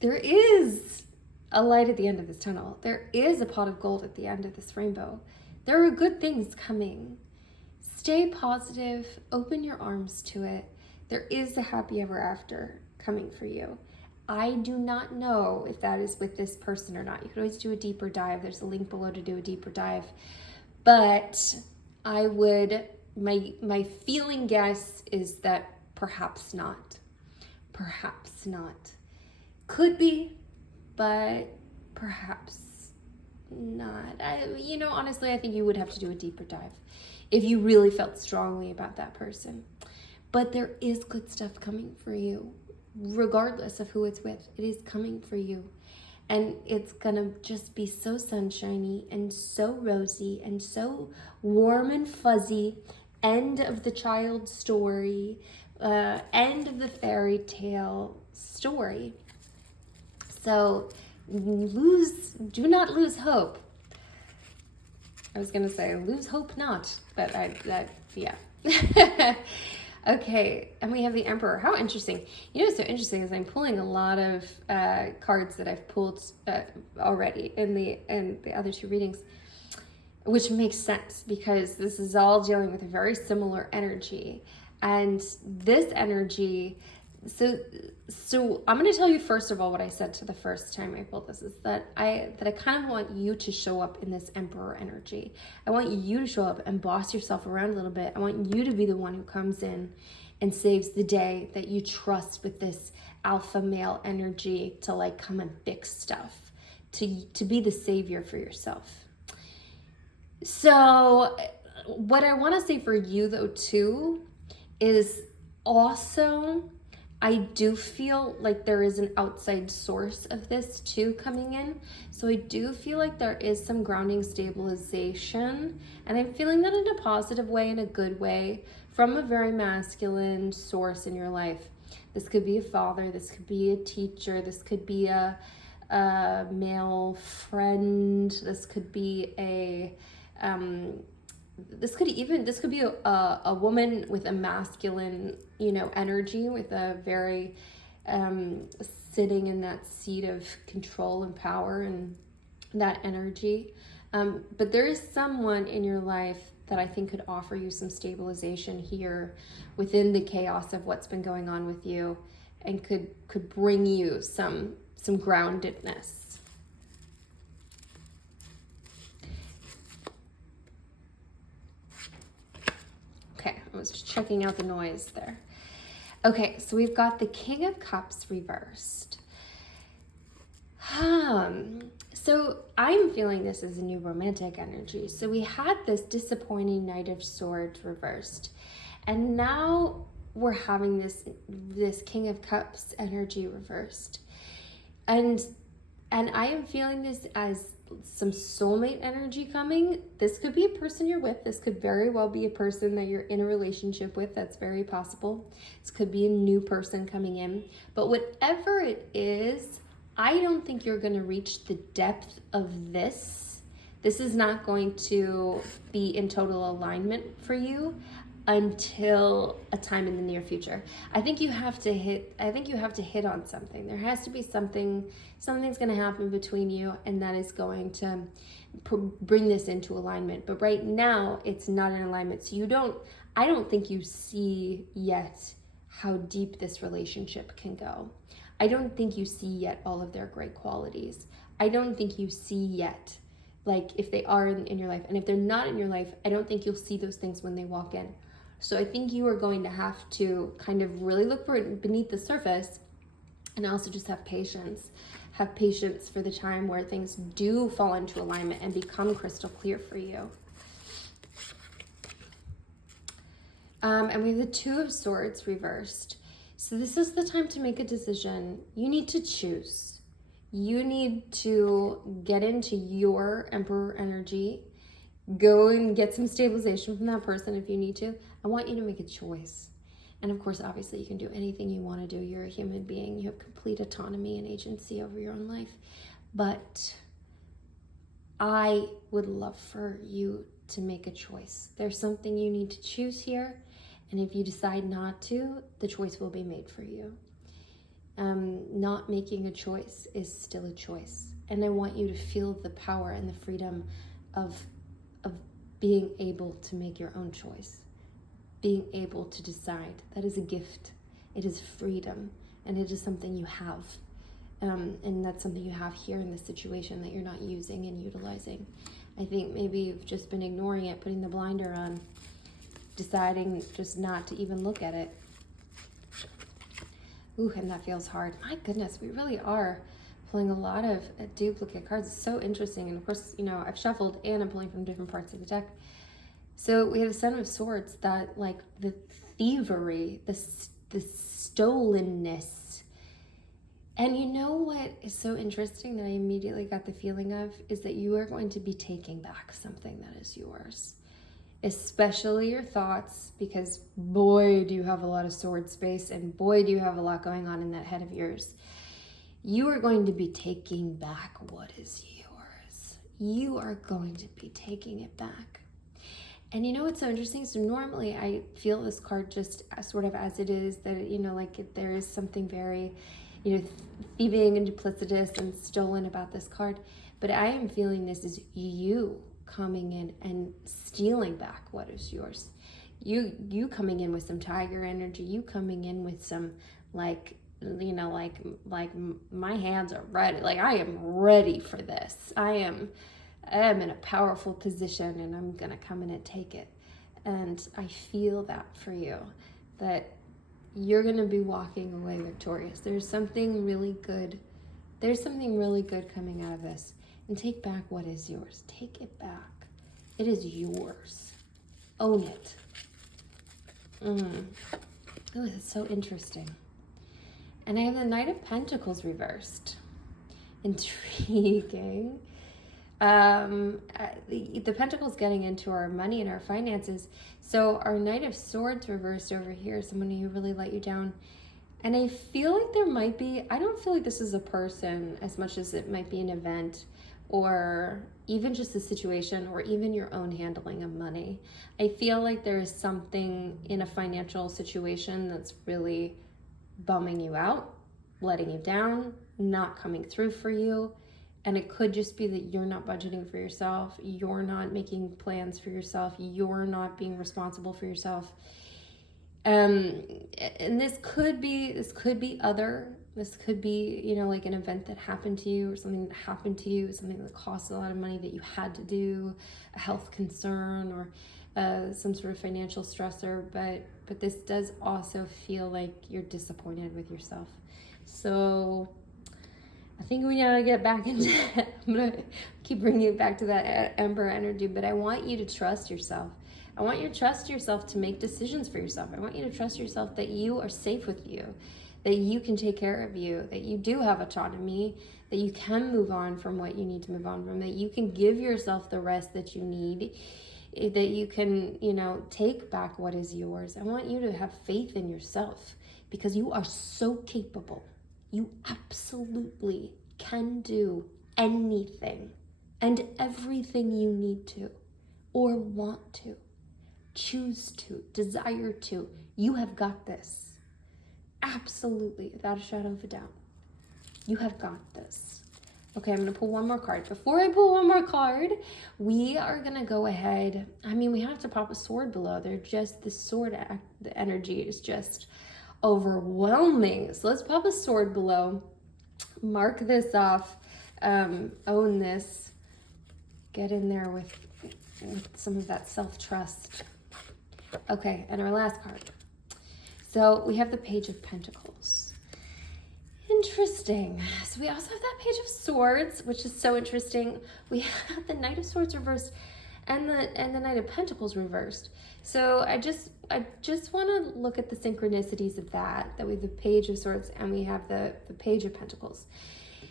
There is a light at the end of this tunnel. There is a pot of gold at the end of this rainbow. There are good things coming. Stay positive. Open your arms to it. There is a happy ever after coming for you. I do not know if that is with this person or not. You could always do a deeper dive. There's a link below to do a deeper dive. But I would, my feeling guess is that perhaps not. Perhaps not. Could be, but perhaps not. Honestly, I think you would have to do a deeper dive if you really felt strongly about that person. But there is good stuff coming for you. Regardless of who it's with, it is coming for you. And it's gonna just be so sunshiny and so rosy and so warm and fuzzy. End of the child story, end of the fairy tale story. So do not lose hope. I was gonna say lose hope not, but yeah. Okay, and we have the Emperor. How interesting. What's so interesting is I'm pulling a lot of cards that I've pulled already in the other two readings. which makes sense because this is all dealing with a very similar energy. And this energy, so I'm going to tell you first of all what I said to the first time I pulled this is that I kind of want you to show up in this Emperor energy. I want you to show up and boss yourself around a little bit. I want you to be the one who comes in and saves the day, that you trust with this alpha male energy to like come and fix stuff, to be the savior for yourself. So what I want to say for you though too is also, I do feel like there is an outside source of this too coming in. So I do feel like there is some grounding stabilization, and I'm feeling that in a positive way, in a good way, from a very masculine source in your life. This could be a father, this could be a teacher, this could be a male friend, this could be a this could be a woman with a masculine, energy, with a very sitting in that seat of control and power and that energy. But there is someone in your life that I think could offer you some stabilization here within the chaos of what's been going on with you, and could bring you some groundedness. Okay, I was just checking out the noise there. Okay, so we've got the King of Cups reversed. So I'm feeling this as a new romantic energy. So we had this disappointing Knight of Swords reversed, and now we're having this King of Cups energy reversed. And I am feeling this as some soulmate energy coming. This could be a person you're with. This could very well be a person that you're in a relationship with. That's very possible. This could be a new person coming in. But whatever it is, I don't think you're going to reach the depth of this. This is not going to be in total alignment for you until a time in the near future. I think you have to hit on something. There has to be something's going to happen between you, and that is going to bring this into alignment. But right now it's not in alignment. So I don't think you see yet how deep this relationship can go. I don't think you see yet all of their great qualities. I don't think you see yet, like, if they are in your life. And if they're not in your life, I don't think you'll see those things when they walk in. So I think you are going to have to kind of really look for it beneath the surface, and also just have patience. Have patience for the time where things do fall into alignment and become crystal clear for you. And we have the Two of Swords reversed. So this is the time to make a decision. You need to choose. You need to get into your Emperor energy. Go and get some stabilization from that person if you need to. I want you to make a choice. And of course, obviously, you can do anything you want to do. You're a human being. You have complete autonomy and agency over your own life. But I would love for you to make a choice. There's something you need to choose here. And if you decide not to, the choice will be made for you. Not making a choice is still a choice. And I want you to feel the power and the freedom of being able to make your own choice. Being able to decide. That is a gift. It is freedom. And it is something you have. And that's something you have here in this situation that you're not using and utilizing. I think maybe you've just been ignoring it, putting the blinder on, deciding just not to even look at it. Ooh, and that feels hard. My goodness, we really are pulling a lot of duplicate cards. It's so interesting. And of course, I've shuffled and I'm pulling from different parts of the deck. So we have the Seven of Swords, that like the thievery, the stolenness. And you know what is so interesting that I immediately got the feeling of is that you are going to be taking back something that is yours. Especially your thoughts, because boy, do you have a lot of sword space, and boy, do you have a lot going on in that head of yours. You are going to be taking back what is yours. You are going to be taking it back. And you know what's so interesting? So normally I feel this card just sort of as it is, that, like there is something very, thieving and duplicitous and stolen about this card. But I am feeling this is you coming in and stealing back what is yours. You coming in with some tiger energy, you coming in with some like, you know, like my hands are ready. Like I am ready for this. I am in a powerful position and I'm going to come in and take it. And I feel that for you, that you're going to be walking away victorious. There's something really good. There's something really good coming out of this. And take back what is yours. Take it back. It is yours. Own it. Oh, that's so interesting. And I have the Knight of Pentacles reversed. Intriguing. The Pentacles getting into our money and our finances. So our Knight of Swords reversed over here, someone who really let you down. And I feel like there might be, I don't feel like this is a person as much as it might be an event or even just a situation or even your own handling of money. I feel like there is something in a financial situation that's really bumming you out, letting you down, not coming through for you. And it could just be that you're not budgeting for yourself, you're not making plans for yourself, you're not being responsible for yourself. And this could be you know, like an event that happened to you or something that happened to you, something that cost a lot of money that you had to do, a health concern or some sort of financial stressor. But this does also feel like you're disappointed with yourself. So I think we gotta get back into it. I'm gonna keep bringing you back to that Emperor energy, but I want you to trust yourself. I want you to trust yourself to make decisions for yourself. I want you to trust yourself that you are safe with you, that you can take care of you, that you do have autonomy, that you can move on from what you need to move on from, that you can give yourself the rest that you need, that you can, you know, take back what is yours. I want you to have faith in yourself because you are so capable. You absolutely can do anything and everything you need to or want to, choose to, desire to. You have got this. Absolutely, without a shadow of a doubt. You have got this. Okay, I'm going to pull one more card. Before I pull one more card, we are going to go ahead. I mean, we have to pop a sword below. They're just, the sword the energy is just overwhelming. So let's pop a sword below. Mark this off. Own this. Get in there with some of that self-trust. Okay, and our last card. So we have the Page of Pentacles. Interesting. So we also have that Page of Swords, which is so interesting. We have the Knight of Swords reversed and the Knight of Pentacles reversed. So I just want to look at the synchronicities of that we have the Page of Swords and we have the Page of Pentacles.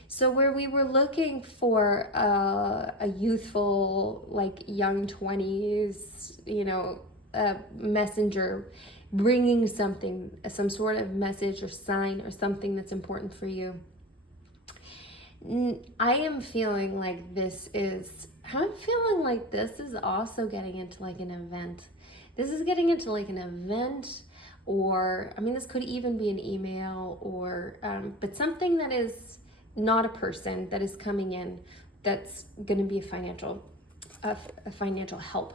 So where we were looking for a youthful, like young 20s, you know, messenger bringing something, some sort of message or sign or something that's important for you. I'm feeling like this is also getting into like an event. This is getting into like an event, or, I mean, this could even be an email or, but something that is not a person that is coming in that's going to be a financial help.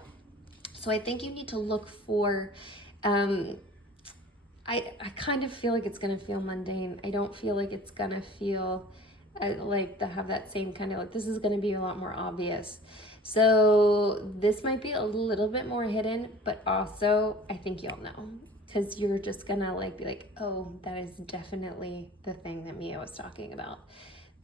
So I think you need to look for, I kind of feel like it's going to feel mundane. I don't feel like it's going to feel like to have that same kind of, like, this is going to be a lot more obvious. So this might be a little bit more hidden, but also I think you'll know, because you're just going to like be like, oh, that is definitely the thing that Mia was talking about.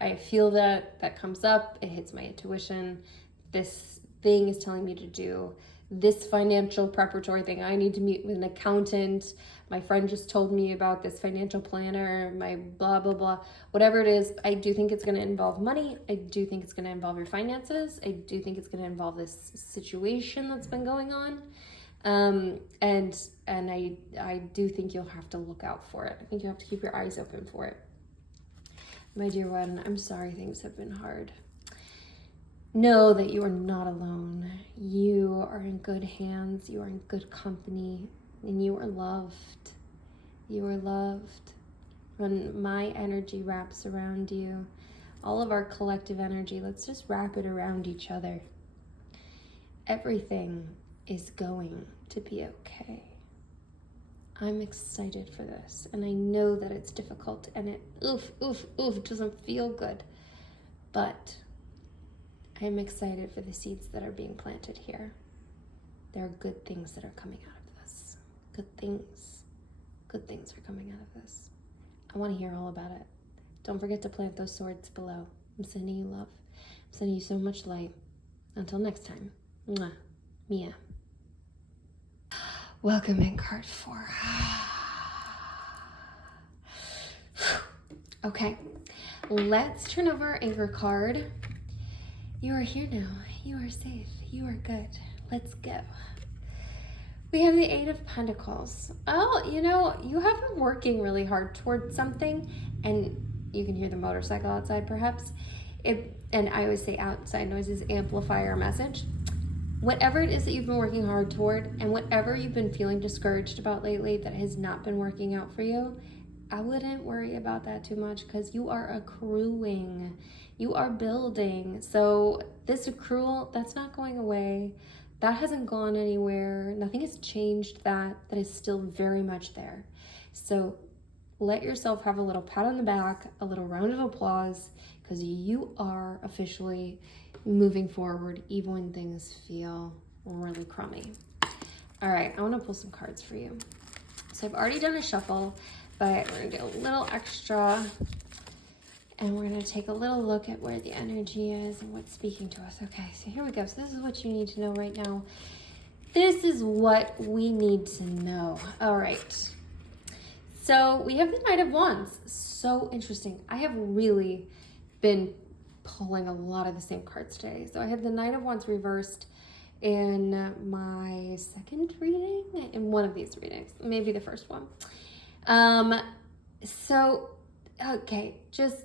I feel that comes up. It hits my intuition. This thing is telling me to do this financial preparatory thing. I need to meet with an accountant. My friend just told me about this financial planner, my blah, blah, blah. Whatever it is, I do think it's going to involve money. I do think it's going to involve your finances. I do think it's going to involve this situation that's been going on. And I do think you'll have to look out for it. I think you have to keep your eyes open for it. My dear one, I'm sorry things have been hard. Know that you are not alone. You are in good hands. You are in good company. And you are loved. You are loved. When my energy wraps around you, all of our collective energy, let's just wrap it around each other. everything is going to be okay. I'm excited for this, and I know that it's difficult, and it doesn't feel good, but I'm excited for the seeds that are being planted here. There are good things that are coming out of this. Good things are coming out of this. I want to hear all about it. Don't forget to plant those swords below. I'm sending you love. I'm sending you so much light. Until next time. Mwah. Mia. Welcome in card 4. Okay, let's turn over our anchor card. You are here now. You are safe. You are good. Let's go. We have the 8 of Pentacles. Oh, you know, you have been working really hard towards something, and you can hear the motorcycle outside perhaps. And I always say outside noises amplify our message. Whatever it is that you've been working hard toward, and whatever you've been feeling discouraged about lately that has not been working out for you, I wouldn't worry about that too much, because you are accruing. You are building. So this accrual, that's not going away. That hasn't gone anywhere. Nothing has changed that. That is still very much there. So let yourself have a little pat on the back, a little round of applause, because you are officially moving forward even when things feel really crummy. All right, I want to pull some cards for you. So I've already done a shuffle, but we're going to do a little extra, and we're going to take a little look at where the energy is and what's speaking to us. Okay, so here we go. So this is what you need to know right now. This is what we need to know. All right. So we have the Knight of Wands. So interesting. I have really been pulling a lot of the same cards today. So I had the Knight of Wands reversed in my second reading, in one of these readings, maybe the first one. So, okay, just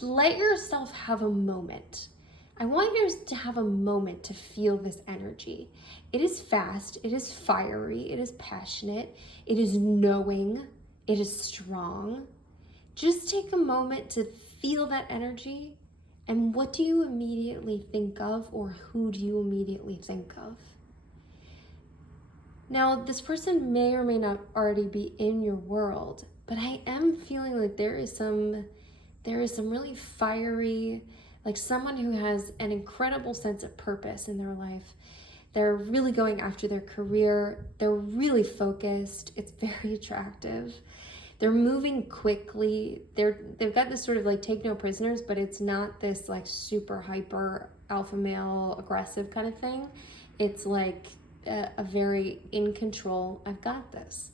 let yourself have a moment. I want you to have a moment to feel this energy. It is fast, it is fiery, it is passionate, it is knowing, it is strong. Just take a moment to feel that energy. And what do you immediately think of, or who do you immediately think of? Now, this person may or may not already be in your world, but I am feeling like there is some really fiery, like someone who has an incredible sense of purpose in their life. They're really going after their career. They're really focused. It's very attractive. They're moving quickly. They've got this sort of like take no prisoners, but it's not this like super hyper alpha male aggressive kind of thing. It's like a very in control. I've got this.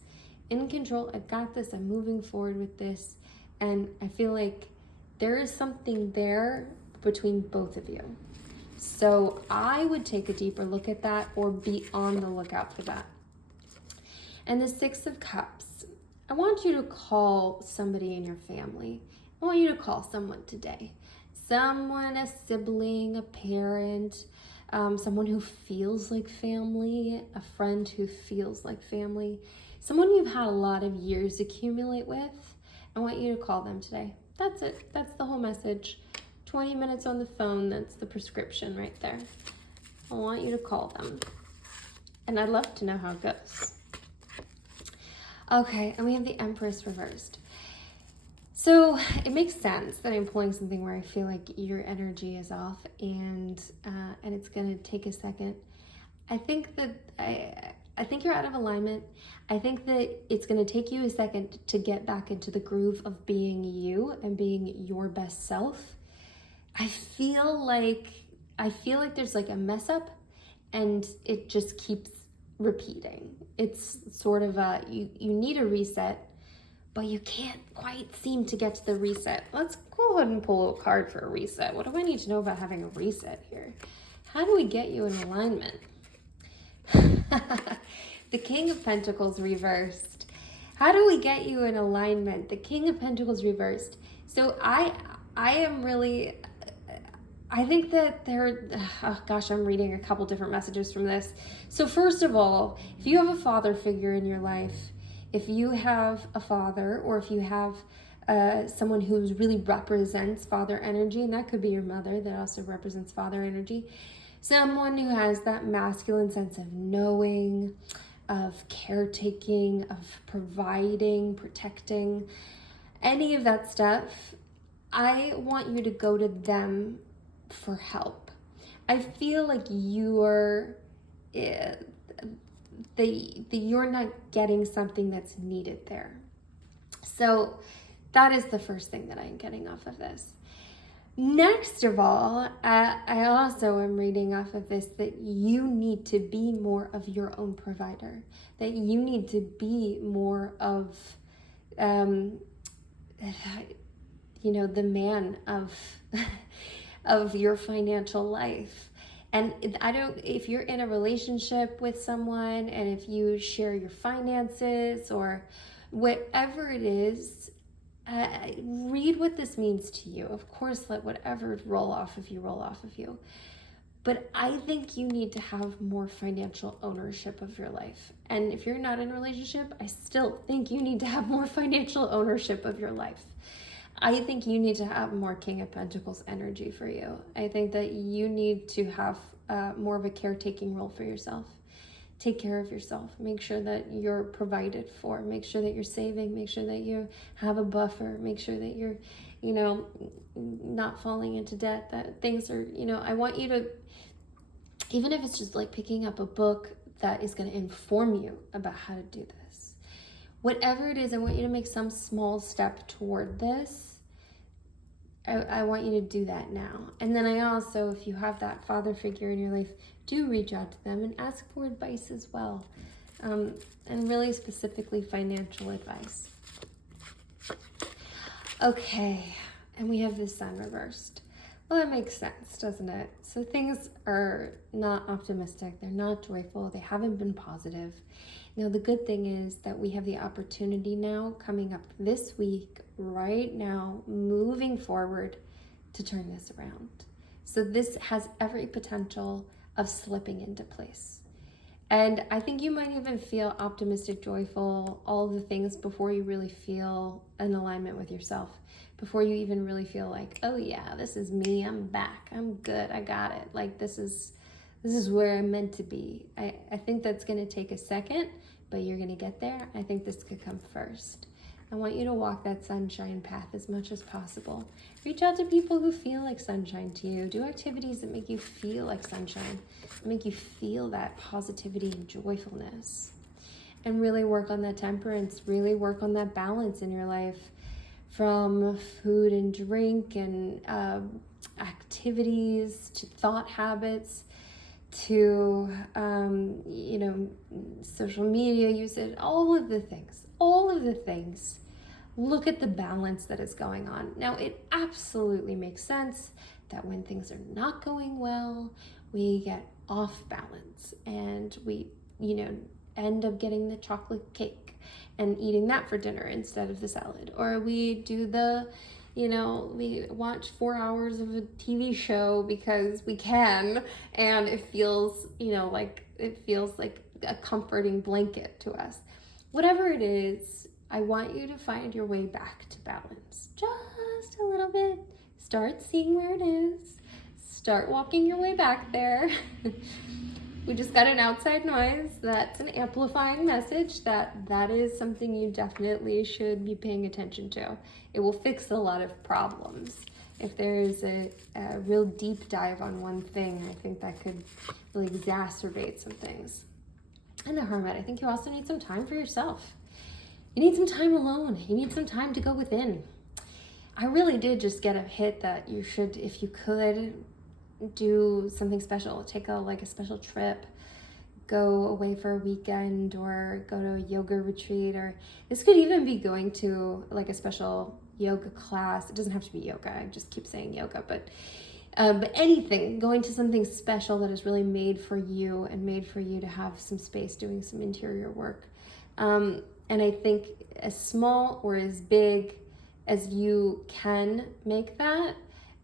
In control. I've got this. I'm moving forward with this. And I feel like there is something there between both of you. So I would take a deeper look at that, or be on the lookout for that. And the 6 of Cups. I want you to call somebody in your family. I want you to call someone today. Someone, a sibling, a parent, someone who feels like family, a friend who feels like family, someone you've had a lot of years accumulate with. I want you to call them today. That's it. That's the whole message. 20 minutes on the phone, that's the prescription right there. I want you to call them. And I'd love to know how it goes. Okay, and we have the Empress reversed. So it makes sense that I'm pulling something where I feel like your energy is off, and it's gonna take a second. I think that I think you're out of alignment. I think that it's gonna take you a second to get back into the groove of being you and being your best self. I feel like there's like a mess up, and it just keeps repeating. It's sort of you need a reset, but you can't quite seem to get to the reset. Let's go ahead and pull a card for a reset. What do I need to know about having a reset here? How do we get you in alignment? The King of Pentacles reversed. How do we get you in alignment? The King of Pentacles reversed. So I am really, I think that I'm reading a couple different messages from this. So first of all, if you have a father figure in your life, if you have a father, or if you have someone who really represents father energy, and that could be your mother that also represents father energy, Someone who has that masculine sense of knowing, of caretaking, of providing, protecting, any of that stuff, I want you to go to them for help. I feel like you're you're not getting something that's needed there. So that is the first thing that I'm getting off of this. Next of all, I also am reading off of this that you need to be more of your own provider, that you need to be more of, the man of, of your financial life. And if you're in a relationship with someone and if you share your finances or whatever it is, read what this means to you. Of course, let whatever roll off of you. But I think you need to have more financial ownership of your life. And if you're not in a relationship, I still think you need to have more financial ownership of your life. I think you need to have more King of Pentacles energy for you. I think that you need to have more of a caretaking role for yourself. Take care of yourself. Make sure that you're provided for. Make sure that you're saving. Make sure that you have a buffer. Make sure that you're, not falling into debt. That things are, I want you to, even if it's just like picking up a book that is going to inform you about how to do this. Whatever it is, I want you to make some small step toward this. I want you to do that now. And then I also, if you have that father figure in your life, do reach out to them and ask for advice as well. And really specifically financial advice. Okay, and we have the sun reversed. Well, that makes sense, doesn't it? So things are not optimistic. They're not joyful. They haven't been positive. The good thing is that we have the opportunity now coming up this week, right now, moving forward to turn this around. So this has every potential of slipping into place. And I think you might even feel optimistic, joyful, all of the things before you really feel in alignment with yourself. Before you even really feel like, oh yeah, this is me, I'm back, I'm good, I got it. Like this is where I'm meant to be. I think that's gonna take a second, but you're gonna get there. I think this could come first. I want you to walk that sunshine path as much as possible. Reach out to people who feel like sunshine to you. Do activities that make you feel like sunshine, make you feel that positivity and joyfulness. And really work on that temperance, really work on that balance in your life, from food and drink and activities to thought habits to, social media usage, all of the things. Look at the balance that is going on. Now, it absolutely makes sense that when things are not going well, we get off balance and we, end up getting the chocolate cake and eating that for dinner instead of the salad. Or we do we watch 4 hours of a TV show because we can, and it feels, like a comforting blanket to us. Whatever it is, I want you to find your way back to balance. Just a little bit. Start seeing where it is. Start walking your way back there. We just got an outside noise. That's an amplifying message that is something you definitely should be paying attention to. It will fix a lot of problems. If there is a real deep dive on one thing, I think that could really exacerbate some things. And the Hermit, I think you also need some time for yourself. You need some time alone. You need some time to go within. I really did just get a hit that you should, if you could, do something special. Take a special trip. Go away for a weekend or go to a yoga retreat, or this could even be going to a special yoga class. It doesn't have to be yoga. I just keep saying yoga, but anything, going to something special that is really made for you and made for you to have some space doing some interior work. And I think as small or as big as you can make that,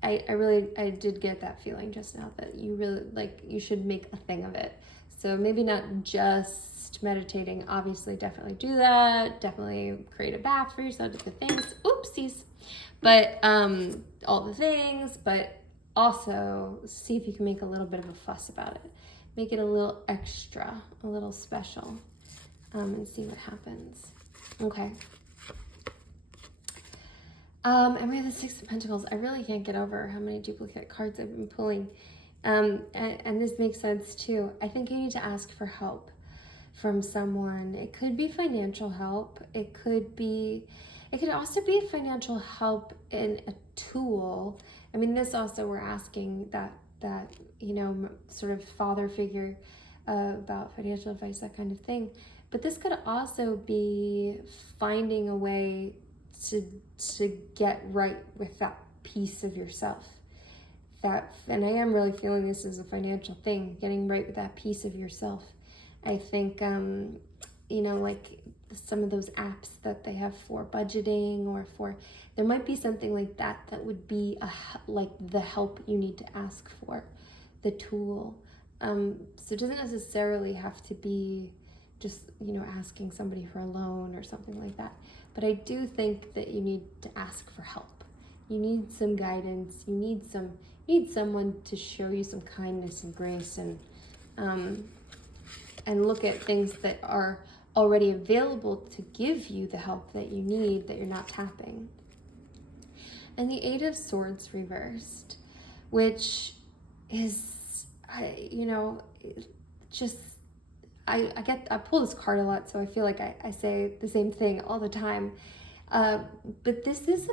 I did get that feeling just now that you really, you should make a thing of it. So maybe not just meditating, obviously definitely do that. Definitely create a bath for yourself, do the things, oopsies. But all the things, but also see if you can make a little bit of a fuss about it. Make it a little extra, a little special, and see what happens. Okay. And we have the Six of Pentacles. I really can't get over how many duplicate cards I've been pulling. And this makes sense too. I think you need to ask for help from someone. It could be financial help. It could also be financial help in a tool. I mean, this also, we're asking that sort of father figure about financial advice, that kind of thing. But this could also be finding a way to get right with that piece of yourself. And I am really feeling this as a financial thing, getting right with that piece of yourself. I think, like some of those apps that they have for budgeting, or there might be something like that would be like the help you need to ask for, the tool. So it doesn't necessarily have to be just, asking somebody for a loan or something like that. But I do think that you need to ask for help. You need some guidance. You need someone to show you some kindness and grace, and look at things that are already available to give you the help that you need, that you're not tapping. And the Eight of Swords reversed, which is, I pull this card a lot, so I feel like I say the same thing all the time. But this is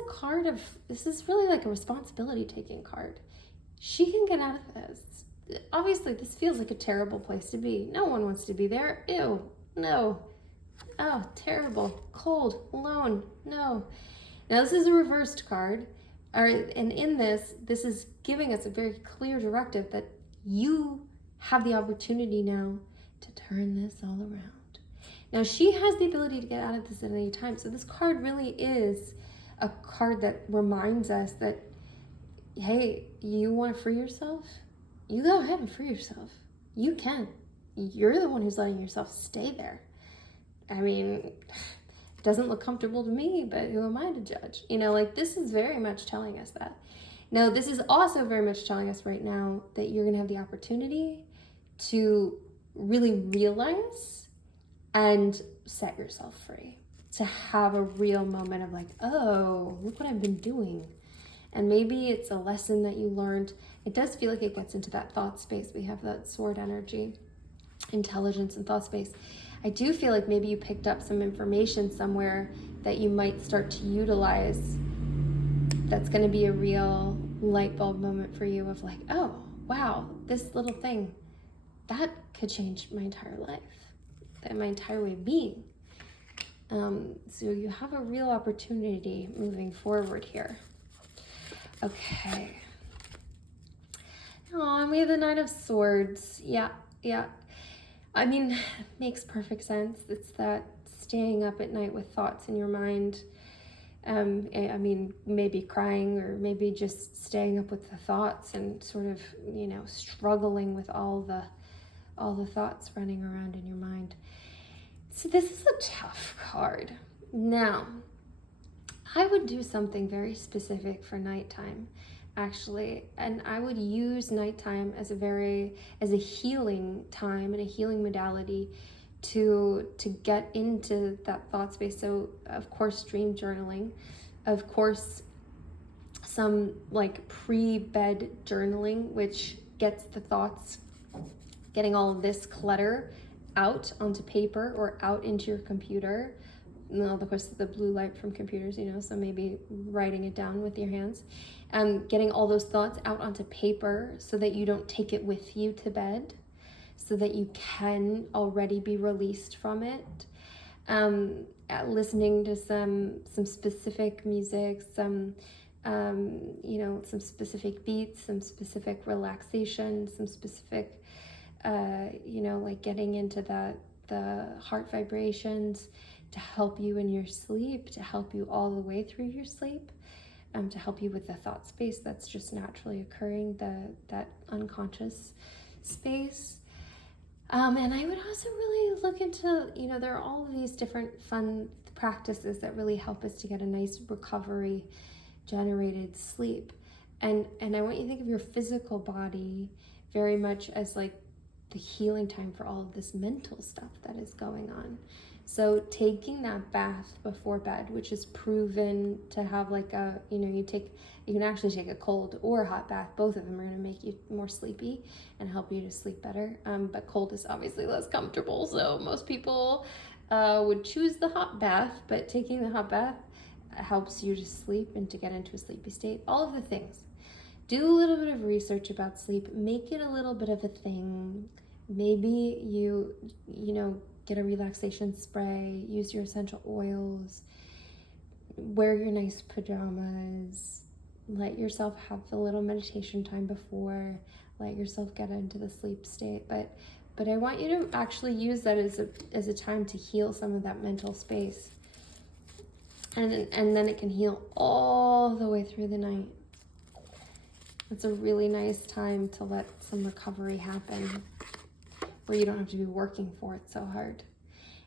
really like a responsibility taking card. She can get out of this. Obviously, this feels like a terrible place to be. No one wants to be there. Ew, no. Oh, terrible, cold, alone, no. Now, this is a reversed card. And in this is giving us a very clear directive that you have the opportunity now to turn this all around. Now, she has the ability to get out of this at any time. So this card really is a card that reminds us that, hey, you want to free yourself? You go ahead and free yourself. You can. You're the one who's letting yourself stay there. I mean, it doesn't look comfortable to me, but who am I to judge? This is very much telling us that. Now, this is also very much telling us right now that you're going to have the opportunity to really realize and set yourself free. To have a real moment of like, oh, look what I've been doing. And maybe it's a lesson that you learned. It does feel like it gets into that thought space. We have that sword energy, intelligence and thought space. I do feel like maybe you picked up some information somewhere that you might start to utilize. That's going to be a real light bulb moment for you of like, oh, wow, this little thing, that could change my entire life, my entire way of being. So you have a real opportunity moving forward here. Okay. Oh, and we have the Nine of Swords. Yeah. I mean, makes perfect sense. It's that staying up at night with thoughts in your mind. Maybe crying, or maybe just staying up with the thoughts and sort of, struggling with all the thoughts running around in your mind. So this is a tough card. Now, I would do something very specific for nighttime, actually, and I would use nighttime as a healing time and a healing modality to get into that thought space. So, of course, dream journaling, of course, some like pre-bed journaling, which gets the thoughts, getting all of this clutter out onto paper or out into your computer. Of course, the blue light from computers, so maybe writing it down with your hands. Getting all those thoughts out onto paper so that you don't take it with you to bed, so that you can already be released from it. Listening to some specific music, some specific beats, some specific relaxation, some specific, like getting into the heart vibrations to help you in your sleep, to help you all the way through your sleep, to help you with the thought space that's just naturally occurring, that unconscious space. And I would also really look into, there are all of these different fun practices that really help us to get a nice recovery generated sleep. And I want you to think of your physical body very much as like the healing time for all of this mental stuff that is going on. So taking that bath before bed, which is proven to have like a, you can actually take a cold or a hot bath. Both of them are going to make you more sleepy and help you to sleep better. But cold is obviously less comfortable. So most people would choose the hot bath, but taking the hot bath helps you to sleep and to get into a sleepy state. All of the things. Do a little bit of research about sleep. Make it a little bit of a thing. Maybe you get a relaxation spray, use your essential oils, wear your nice pajamas, let yourself have a little meditation time before, let yourself get into the sleep state. But I want you to actually use that as a time to heal some of that mental space. And then it can heal all the way through the night. It's a really nice time to let some recovery happen where you don't have to be working for it so hard.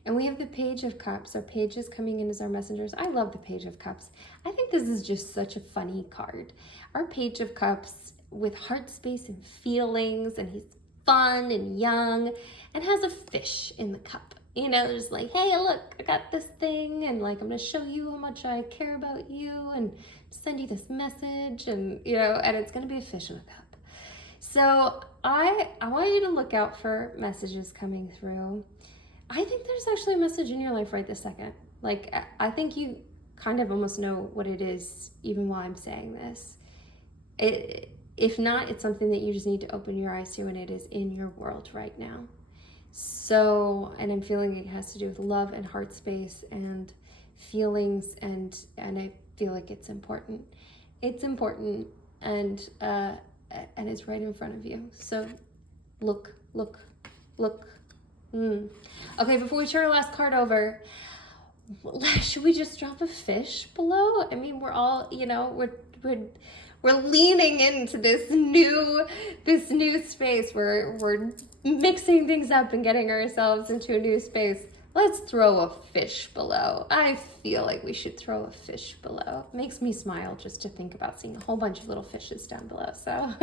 And we have the Page of Cups. Our Page is coming in as our messengers. I love the Page of Cups. I think this is just such a funny card. Our Page of Cups with heart space and feelings, and he's fun and young and has a fish in the cup. There's like, hey, look, I got this thing, and like, I'm gonna show you how much I care about you and send you this message, and and it's gonna be a fish in a cup. So I want you to look out for messages coming through. I think there's actually a message in your life right this second. Like, I think you kind of almost know what it is even while I'm saying this. If not, it's something that you just need to open your eyes to, and it is in your world right now. So, and I'm feeling it has to do with love and heart space and feelings, and I feel like it's important. It's important, and it's right in front of you. So look. Okay, before we turn our last card over, should we just drop a fish below? I mean, we're all, we're leaning into this new space. We're mixing things up and getting ourselves into a new space. Let's throw a fish below. I feel like we should throw a fish below. It makes me smile just to think about seeing a whole bunch of little fishes down below. So,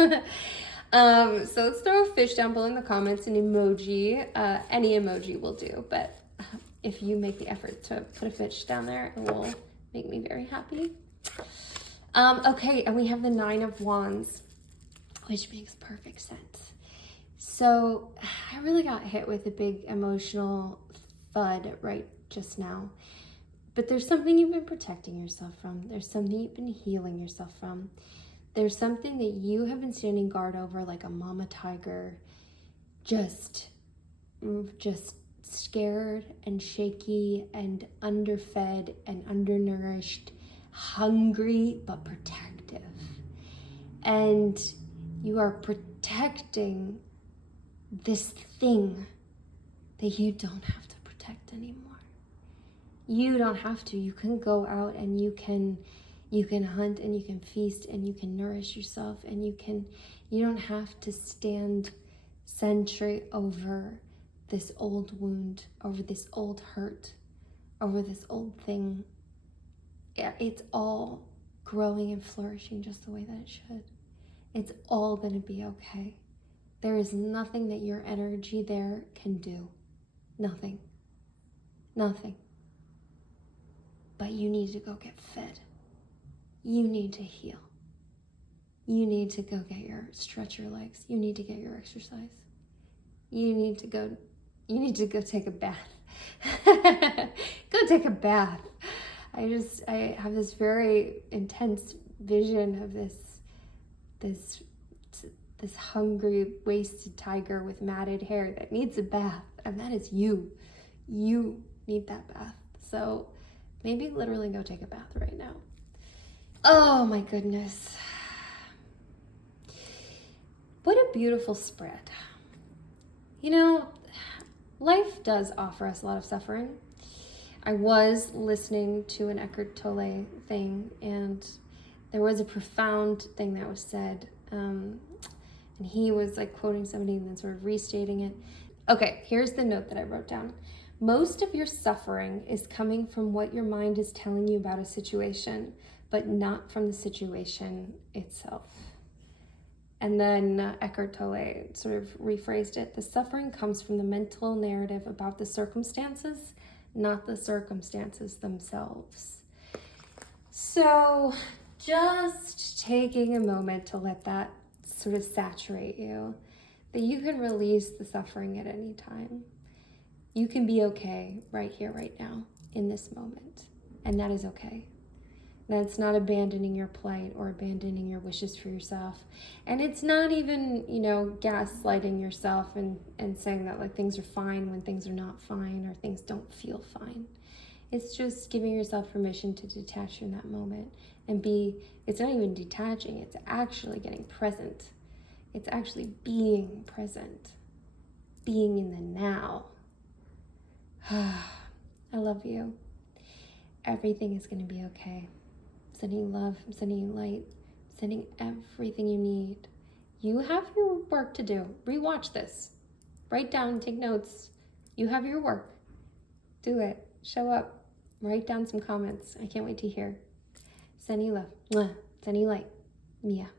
so let's throw a fish down below in the comments, an emoji. Any emoji will do, but if you make the effort to put a fish down there, it will make me very happy. Okay, and we have the 9 of Wands, which makes perfect sense. So I really got hit with a big emotional thud right just now. But there's something you've been protecting yourself from. There's something you've been healing yourself from. There's something that you have been standing guard over like a mama tiger, just scared and shaky and underfed and undernourished, hungry but protective. And you are protecting this thing that you don't have to protect anymore. You don't have to. You can go out and you can hunt and you can feast and you can nourish yourself, and you don't have to stand sentry over this old wound, over this old hurt, over this old thing. It's all growing and flourishing just the way that it should. It's all going to be okay. There is nothing that your energy there can do. Nothing. But you need to go get fed. You need to heal. You need to go stretch your legs. You need to get your exercise. You need to go take a bath. Go take a bath. I have this very intense vision of this hungry, wasted tiger with matted hair that needs a bath, and that is you. You need that bath. So maybe literally go take a bath right now. Oh my goodness. What a beautiful spread. Life does offer us a lot of suffering. I was listening to an Eckhart Tolle thing, and there was a profound thing that was said, and he was like quoting somebody and then sort of restating it. Okay, here's the note that I wrote down. Most of your suffering is coming from what your mind is telling you about a situation, but not from the situation itself. And then Eckhart Tolle sort of rephrased it. The suffering comes from the mental narrative about the circumstances, not the circumstances themselves. So just taking a moment to let that sort of saturate you, that you can release the suffering at any time. You can be okay right here, right now, in this moment. And that is okay. That's not abandoning your plight or abandoning your wishes for yourself. And it's not even, gaslighting yourself and saying that like things are fine when things are not fine or things don't feel fine. It's just giving yourself permission to detach in that moment and it's not even detaching, it's actually getting present. It's actually being present, being in the now. I love you. Everything is going to be okay. I'm sending you love, I'm sending you light, I'm sending everything you need. You have your work to do. Rewatch this. Write down, take notes. You have your work. Do it. Show up. Write down some comments. I can't wait to hear. Sending you love. Mwah. Sending you light. Mia.